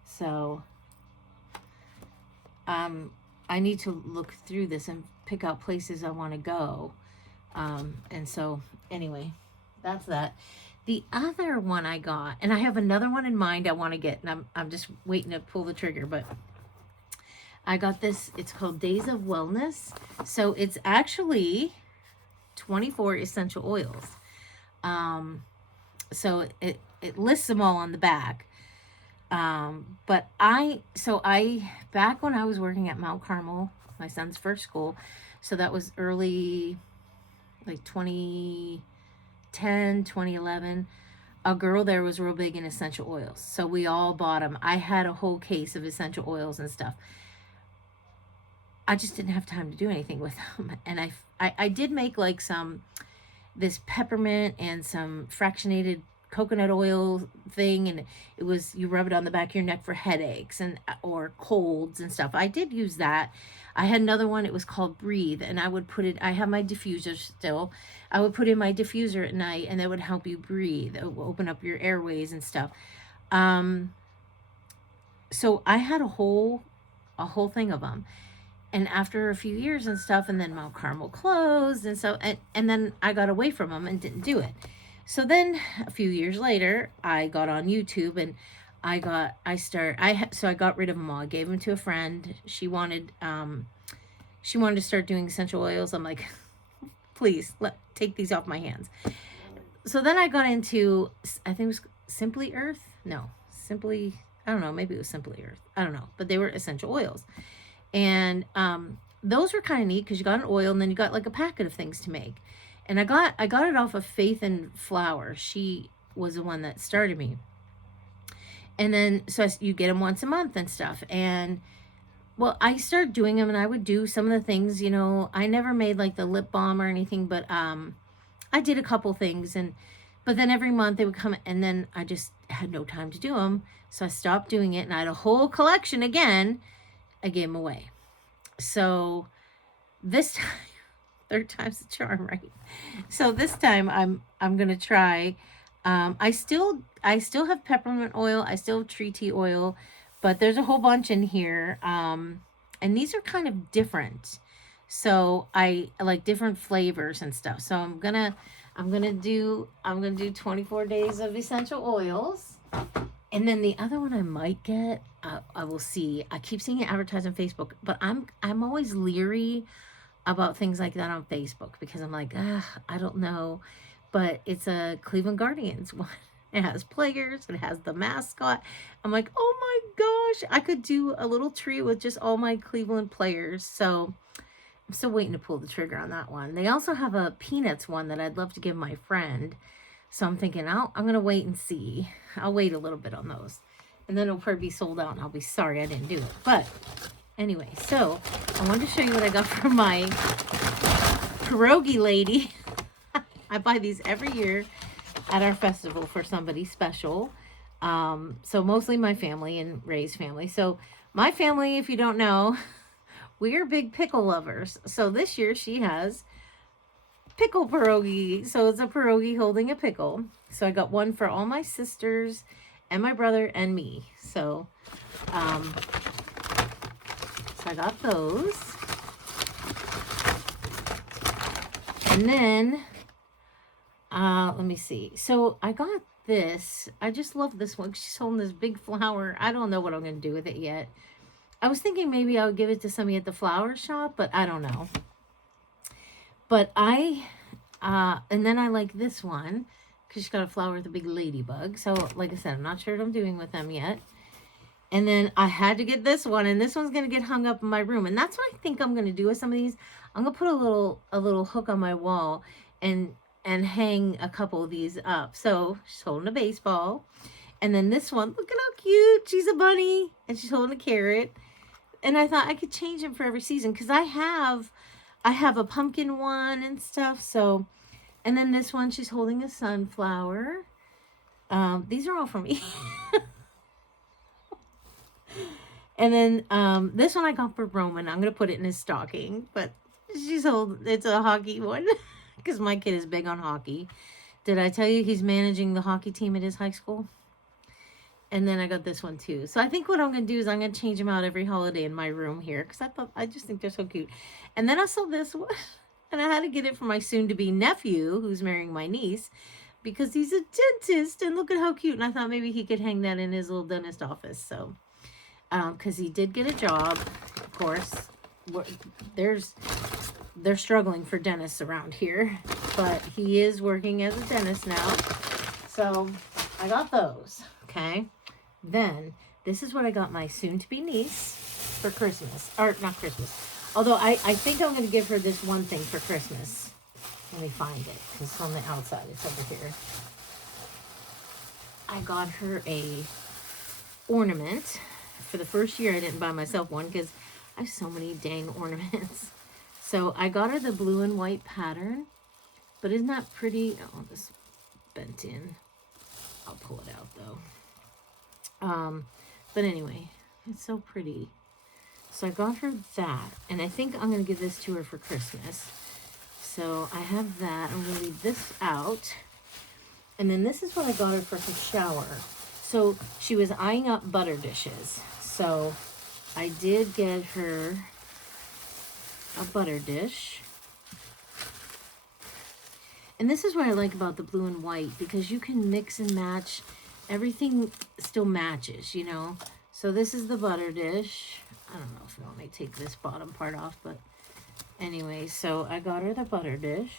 So I need to look through this and pick out places I want to go. And so anyway, that's that. The other one I got, and I have another one in mind I want to get, and I'm just waiting to pull the trigger, but I got this. It's called Days of Wellness. So it's actually 24 essential oils. So it lists them all on the back. But back when I was working at Mount Carmel, my son's first school, so that was early, like 2010, 2011, a girl there was real big in essential oils. So we all bought them. I had a whole case of essential oils and stuff. I just didn't have time to do anything with them. And I did make like this peppermint and some fractionated coconut oil thing, and it was, you rub it on the back of your neck for headaches or colds and stuff. I did use that. I had another one, it was called Breathe, and I would put it, I have my diffuser still, I would put in my diffuser at night, and that would help you breathe. It would open up your airways and stuff. So I had a whole thing of them. And after a few years and stuff, and then Mount Carmel closed, and so, and then I got away from them and didn't do it. So then a few years later, I got on YouTube, and I got rid of them all. I gave them to a friend. She wanted to start doing essential oils. I'm like, please take these off my hands. So then I got into, I think it was Simply Earth. No, I don't know. Maybe it was Simply Earth. I don't know, but they were essential oils. And those were kind of neat because you got an oil and then you got like a packet of things to make. And I got it off of Faith and Flower. She was the one that started me. And then, so you get them once a month and stuff. And, well, I started doing them, and I would do some of the things, I never made like the lip balm or anything, but I did a couple things. But then every month they would come, and then I just had no time to do them. So I stopped doing it, and I had a whole collection again. I gave them away. So this time, third time's the charm, right? So this time I'm gonna try. I still have peppermint oil. I still have tree tea oil, but there's a whole bunch in here. And these are kind of different. So I like different flavors and stuff. So I'm gonna do 24 days of essential oils. And then the other one I might get, I will see. I keep seeing it advertised on Facebook, but I'm always leery about things like that on Facebook because I'm like, I don't know. But it's a Cleveland Guardians one. It has players, it has the mascot. I'm like, oh my gosh, I could do a little tree with just all my Cleveland players. So I'm still waiting to pull the trigger on that one. They also have a Peanuts one that I'd love to give my friend. So I'm thinking, I'm going to wait and see. I'll wait a little bit on those. And then it'll probably be sold out and I'll be sorry I didn't do it. But anyway, so I wanted to show you what I got from my pierogi lady. I buy these every year at our festival for somebody special. So mostly my family and Ray's family. So my family, if you don't know, we are big pickle lovers. So this year she has pickle pierogi. So it's a pierogi holding a pickle. So I got one for all my sisters and my brother and me. So, so I got those. And then, let me see. So I got this. I just love this one. She's holding this big flower. I don't know what I'm going to do with it yet. I was thinking maybe I would give it to somebody at the flower shop, but I don't know. But and then I like this one because she's got a flower with a big ladybug. So like I said, I'm not sure what I'm doing with them yet. And then I had to get this one, and this one's going to get hung up in my room. And that's what I think I'm going to do with some of these. I'm going to put a little hook on my wall and hang a couple of these up. So she's holding a baseball. And then this one, look at how cute. She's a bunny and she's holding a carrot. And I thought I could change them for every season because I have a pumpkin one and stuff. So, and then this one, she's holding a sunflower. These are all for me. And then this one I got for Roman. I'm going to put it in his stocking. But it's a hockey one because my kid is big on hockey. Did I tell you he's managing the hockey team at his high school? And then I got this one too. So I think what I'm going to do is I'm going to change them out every holiday in my room here. Because I just think they're so cute. And then I saw this one. And I had to get it for my soon-to-be nephew who's marrying my niece. Because he's a dentist. And look at how cute. And I thought maybe he could hang that in his little dentist office. So, because he did get a job. Of course, they're struggling for dentists around here. But he is working as a dentist now. So I got those. Okay. Then, this is what I got my soon-to-be niece for Christmas. Or, not Christmas. Although, I think I'm going to give her this one thing for Christmas. Let me find it. It's on the outside. It's over here. I got her a ornament. For the first year, I didn't buy myself one because I have so many dang ornaments. So, I got her the blue and white pattern. But isn't that pretty? Oh, this bent in. I'll pull it out, though. But anyway, it's so pretty. So I got her that, and I think I'm going to give this to her for Christmas. So I have that. I'm going to leave this out. And then this is what I got her for her shower. So she was eyeing up butter dishes. So I did get her a butter dish. And this is what I like about the blue and white, because you can mix and match. Everything still matches, you know. So this is the butter dish. I don't know if you want me to take this bottom part off, but anyway, so I got her the butter dish.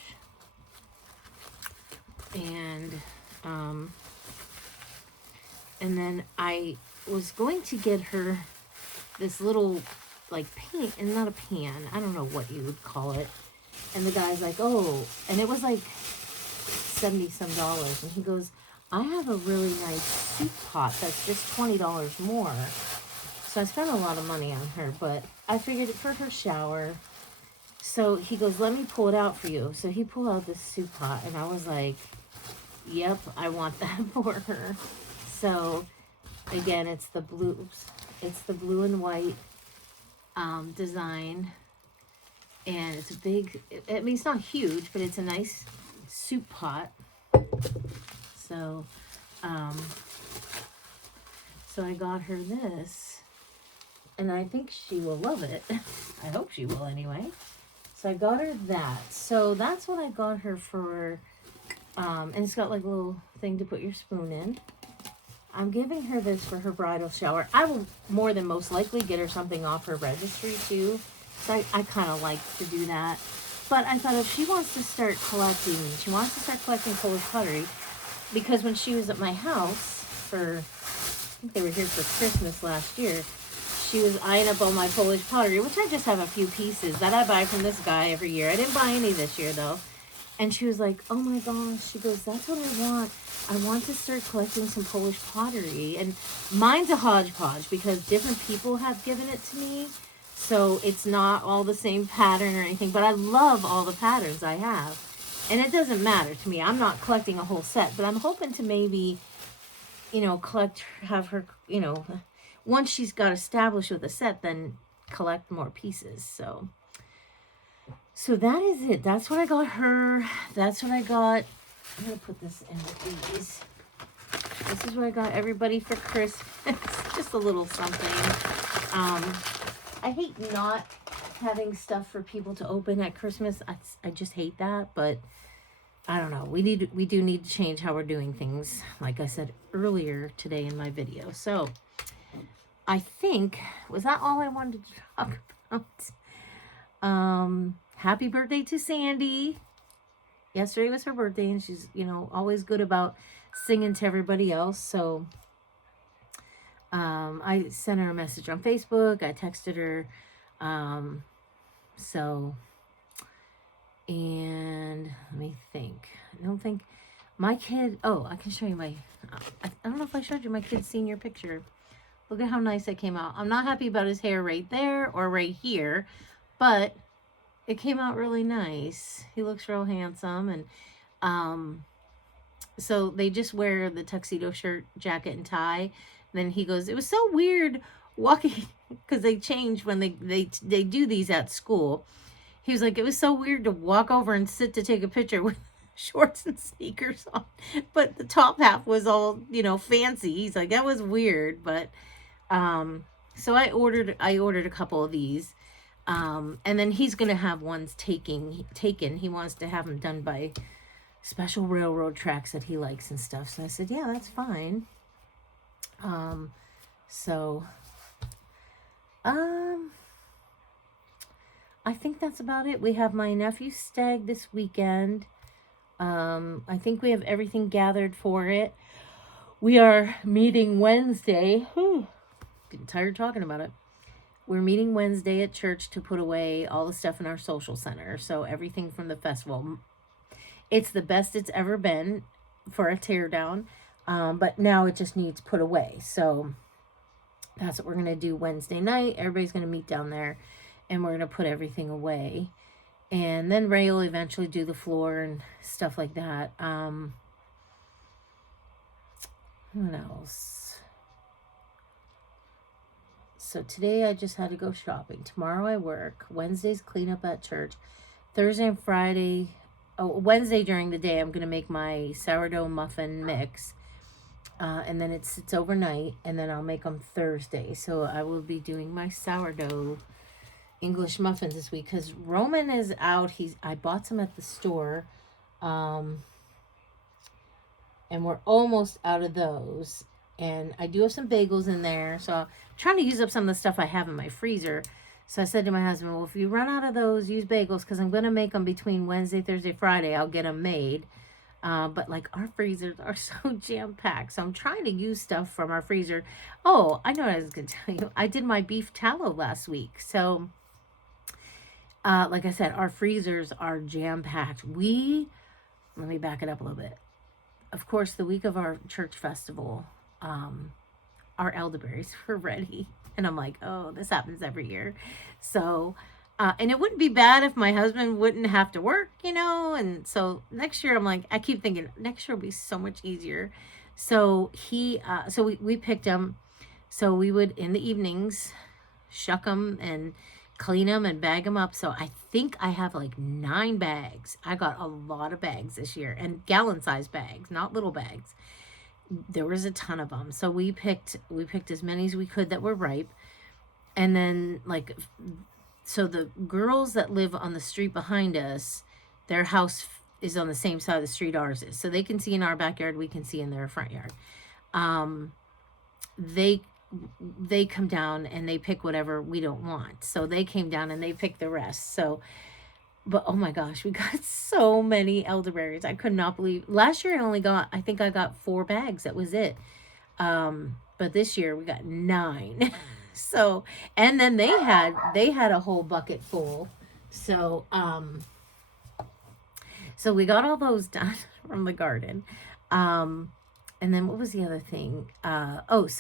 And then I was going to get her this little, like, pan, and not a pan. I don't know what you would call it. And the guy's like, oh, and it was like $70-some. And he goes, I have a really nice soup pot that's just $20 more. So I spent a lot of money on her, but I figured it for her shower. So he goes, let me pull it out for you. So he pulled out this soup pot, and I was like, Yep, I want that for her. So again, it's the blue and white design, and it's a big, I mean, it's not huge, but it's a nice soup pot. So so I got her this, and I think she will love it. I hope she will anyway. So I got her that. So that's what I got her for, and it's got like a little thing to put your spoon in. I'm giving her this for her bridal shower. I will more than most likely get her something off her registry too. So I kind of like to do that. But I thought if she wants to start collecting Polish pottery, because when she was at my house for, I think they were here for Christmas last year, she was eyeing up all my Polish pottery, which I just have a few pieces that I buy from this guy every year. I didn't buy any this year though. And she was like, oh my gosh, she goes, that's what I want. I want to start collecting some Polish pottery. And mine's a hodgepodge because different people have given it to me. So it's not all the same pattern or anything. But I love all the patterns I have. And it doesn't matter to me. I'm not collecting a whole set. But I'm hoping to maybe, you know, have her, you know, once she's got established with a set, then collect more pieces. So that is it. That's what I got her. That's what I got. I'm going to put this in with these. This is what I got everybody for Christmas. Just a little something. I hate not having stuff for people to open at Christmas. I just hate that. But I don't know. We do need to change how we're doing things. Like I said earlier today in my video. So I think, was that all I wanted to talk about? Happy birthday to Sandy. Yesterday was her birthday, and she's, you know, always good about singing to everybody else. So I sent her a message on Facebook. I texted her. And let me think. I don't think my kid, oh, I can show you I don't know if I showed you my kid's senior picture. Look at how nice it came out. I'm not happy about his hair right there or right here, but it came out really nice. He looks real handsome. And so they just wear the tuxedo shirt, jacket, and tie. And then he goes, it was so weird walking, because they change when they do these at school. He was like, it was so weird to walk over and sit to take a picture with shorts and sneakers on. But the top half was all, you know, fancy. He's like, that was weird. But so I ordered a couple of these. And then he's going to have ones taken. He wants to have them done by special railroad tracks that he likes and stuff. So I said, yeah, that's fine. I think that's about it. We have my nephew's stag this weekend. I think we have everything gathered for it. We are meeting Wednesday. Getting tired talking about it. We're meeting Wednesday at church to put away all the stuff in our social center. So everything from the festival. It's the best it's ever been for a teardown. But now it just needs put away. So that's what we're going to do Wednesday night. Everybody's going to meet down there. And we're going to put everything away. And then Ray will eventually do the floor and stuff like that. What else? So today I just had to go shopping. Tomorrow I work. Wednesday's cleanup at church. Thursday and Friday. Wednesday during the day I'm going to make my sourdough muffin mix. And then it sits overnight. And then I'll make them Thursday. So I will be doing my sourdough English muffins this week because Roman is out. I bought some at the store, and we're almost out of those. And I do have some bagels in there, so I'm trying to use up some of the stuff I have in my freezer. So I said to my husband, well, if you run out of those, use bagels because I'm going to make them between Wednesday, Thursday, Friday. I'll get them made. But like our freezers are so jam-packed, so I'm trying to use stuff from our freezer. Oh, I know what I was going to tell you. I did my beef tallow last week, so like I said, our freezers are jam-packed. Let me back it up a little bit. Of course, the week of our church festival, our elderberries were ready. And I'm like, oh, this happens every year. So And it wouldn't be bad if my husband wouldn't have to work, you know. And so next year, I'm like, I keep thinking next year will be so much easier. So we picked him. So we would in the evenings shuck them and clean them and bag them up. So I think I have like 9 bags. I got a lot of bags this year, and gallon size bags, not little bags. There was a ton of them. So we picked as many as we could that were ripe. And then like, so the girls that live on the street behind us, their house is on the same side of the street ours is. So they can see in our backyard, we can see in their front yard. They come down and they pick whatever we don't want. So they came down and they picked the rest. So, but oh my gosh, we got so many elderberries. I could not believe. Last year I think I got 4 bags. That was it. But this year we got 9. So, and then they had a whole bucket full. So, so we got all those done from the garden. And then what was the other thing? I was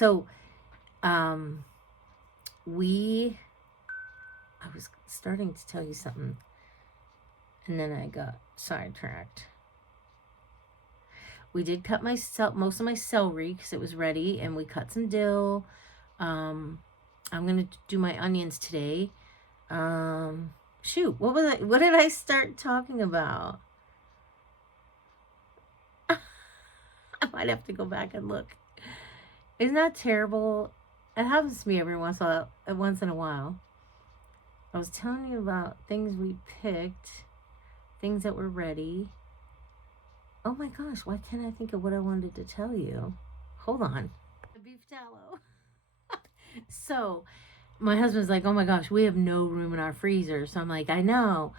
starting to tell you something, and then I got sidetracked. We did cut most of my celery because it was ready, and we cut some dill. I'm gonna do my onions today. Shoot, what did I start talking about? I might have to go back and look. Isn't that terrible? It happens to me every once in a while. I was telling you about things we picked, things that were ready. Oh my gosh, why can't I think of what I wanted to tell you? Hold on. The beef tallow. So my husband's like, oh my gosh, we have no room in our freezer. So I'm like, I know.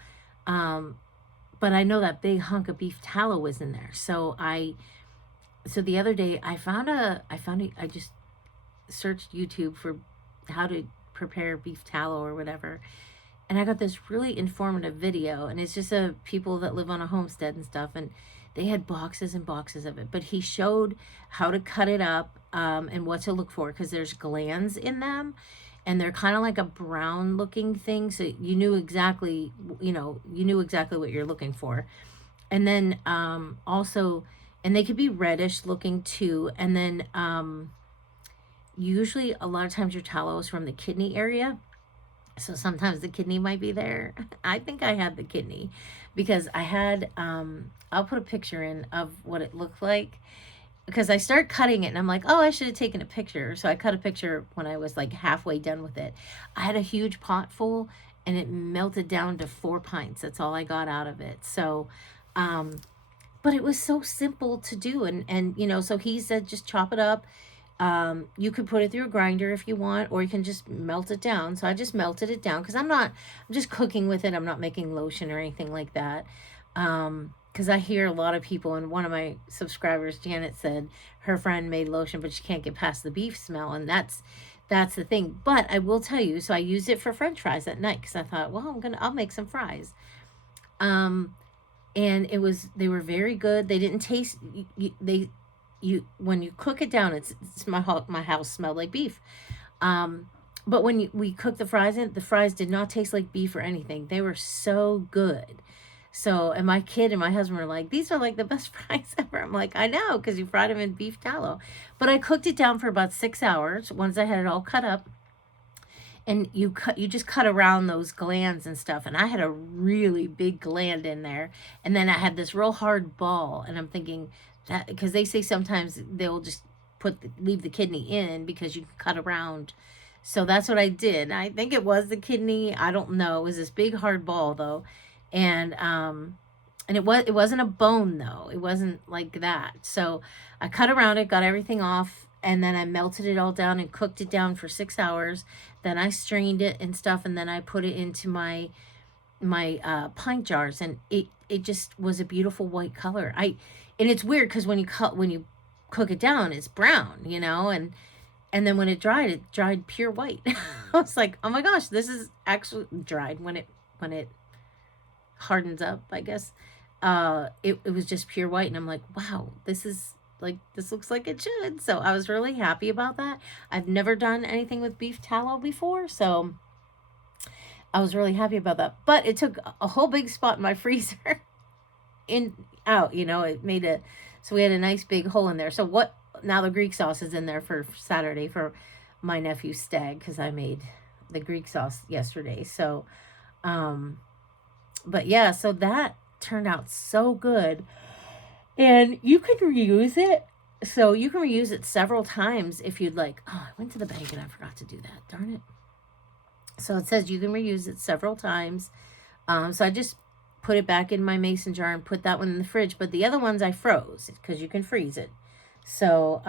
But I know that big hunk of beef tallow was in there. So the other day I just searched YouTube for how to prepare beef tallow or whatever. And I got this really informative video, and it's just people that live on a homestead and stuff, and they had boxes and boxes of it. But he showed how to cut it up, and what to look for, because there's glands in them, and they're kind of like a brown looking thing. So you knew exactly what you're looking for. And then also, and they could be reddish looking too. And then usually a lot of times your tallow is from the kidney area. So sometimes the kidney might be there. I think I had the kidney because I had, I'll put a picture in of what it looked like, because I started cutting it and I'm like, oh, I should have taken a picture. So I cut a picture when I was like halfway done with it. I had a huge pot full and it melted down to 4 pints. That's all I got out of it. So, but it was so simple to do. And so he said, just chop it up. You could put it through a grinder if you want, or you can just melt it down. So I just melted it down because I'm just cooking with it. I'm not making lotion or anything like that. Because I hear a lot of people, and one of my subscribers, Janet, said her friend made lotion, but she can't get past the beef smell. And that's the thing. But I will tell you, so I used it for French fries at night because I thought, well, I'll make some fries. And they were very good. They didn't taste, when you cook it down, it's my house smelled like beef. But when we cooked the fries did not taste like beef or anything. They were so good. So, and my kid and my husband were like, these are like the best fries ever. I'm like, I know, because you fried them in beef tallow. But I cooked it down for about 6 hours once I had it all cut up. And you just cut around those glands and stuff. And I had a really big gland in there. And then I had this real hard ball. And I'm thinking that, because they say sometimes they'll just leave the kidney in because you can cut around. So that's what I did. I think it was the kidney. I don't know. It was this big hard ball though. And it wasn't a bone though. It wasn't like that. So I cut around it, got everything off, and then I melted it all down and cooked it down for 6 hours. Then I strained it and stuff, and then I put it into my pint jars, and it just was a beautiful white color. And it's weird because when you cook it down, it's brown, and then when it dried pure white. I was like, oh my gosh, this is actually dried when it hardens up, I guess. It was just pure white, and I'm like, wow, this looks like it should. So I was really happy about that. I've never done anything with beef tallow before, so I was really happy about that. But it took a whole big spot in my freezer in out, it made a so we had a nice big hole in there. So what now the Greek sauce is in there for Saturday for my nephew's stag because I made the Greek sauce yesterday. So but yeah, so that turned out so good. And you can reuse it. So you can reuse it several times if you'd like. Oh, I went to the bank and I forgot to do that. Darn it. So it says you can reuse it several times. So I just put it back in my mason jar and put that one in the fridge. But the other ones I froze because you can freeze it. So,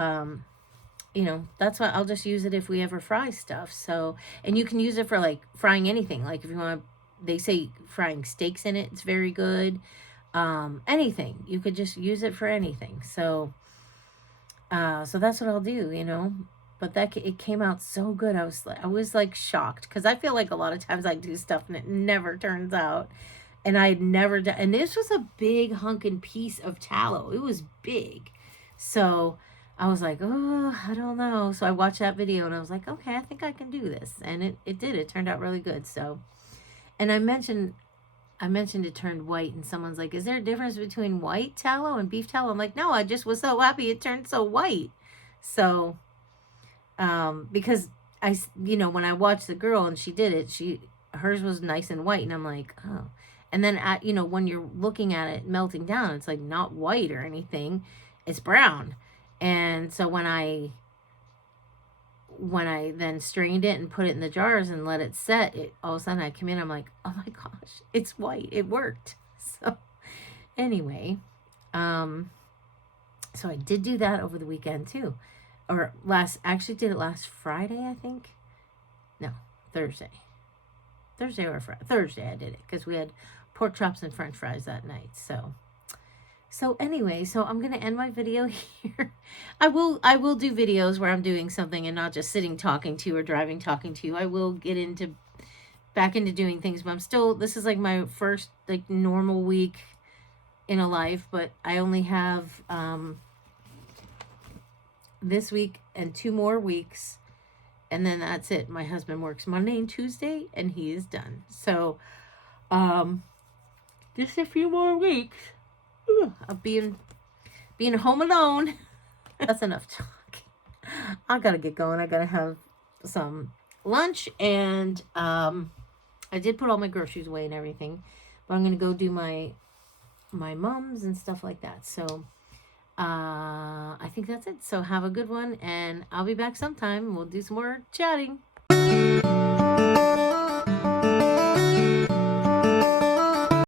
that's why I'll just use it if we ever fry stuff. So, and you can use it for like frying anything. Like if you want, they say frying steaks in it, it's very good. Anything. You could just use it for anything. So, so that's what I'll do. But it came out so good. I was like shocked because I feel like a lot of times I do stuff and it never turns out. And I had never done, and this was a big hunkin' piece of tallow. It was big. So I was like, oh, I don't know. So I watched that video and I was like, okay, I think I can do this. And it did. It turned out really good. So, and I mentioned it turned white, and someone's like, is there a difference between white tallow and beef tallow? I'm like, no, I just was so happy it turned so white. So, because when I watched the girl and she did it, hers was nice and white, and I'm like, oh. And then when you're looking at it melting down, it's like not white or anything, it's brown. And so when I then strained it and put it in the jars and let it set, all of a sudden I come in, I'm like, oh my gosh, it's white. It worked. So anyway, so I did do that over the weekend too. Actually did it last Friday, I think. No, Thursday. Thursday or Friday. Thursday I did it because we had pork chops and french fries that night. So anyway, so I'm going to end my video here. I will do videos where I'm doing something and not just sitting talking to you or driving talking to you. I will get back into doing things, but this is like my first like normal week in a life, but I only have this week and 2 more weeks, and then that's it. My husband works Monday and Tuesday and he is done. So just a few more weeks of being home alone. That's enough talk. I gotta get going. I gotta have some lunch, and I did put all my groceries away and everything, but I'm gonna go do my mom's and stuff like that. So I think that's it. So have a good one, and I'll be back sometime. We'll do some more chatting.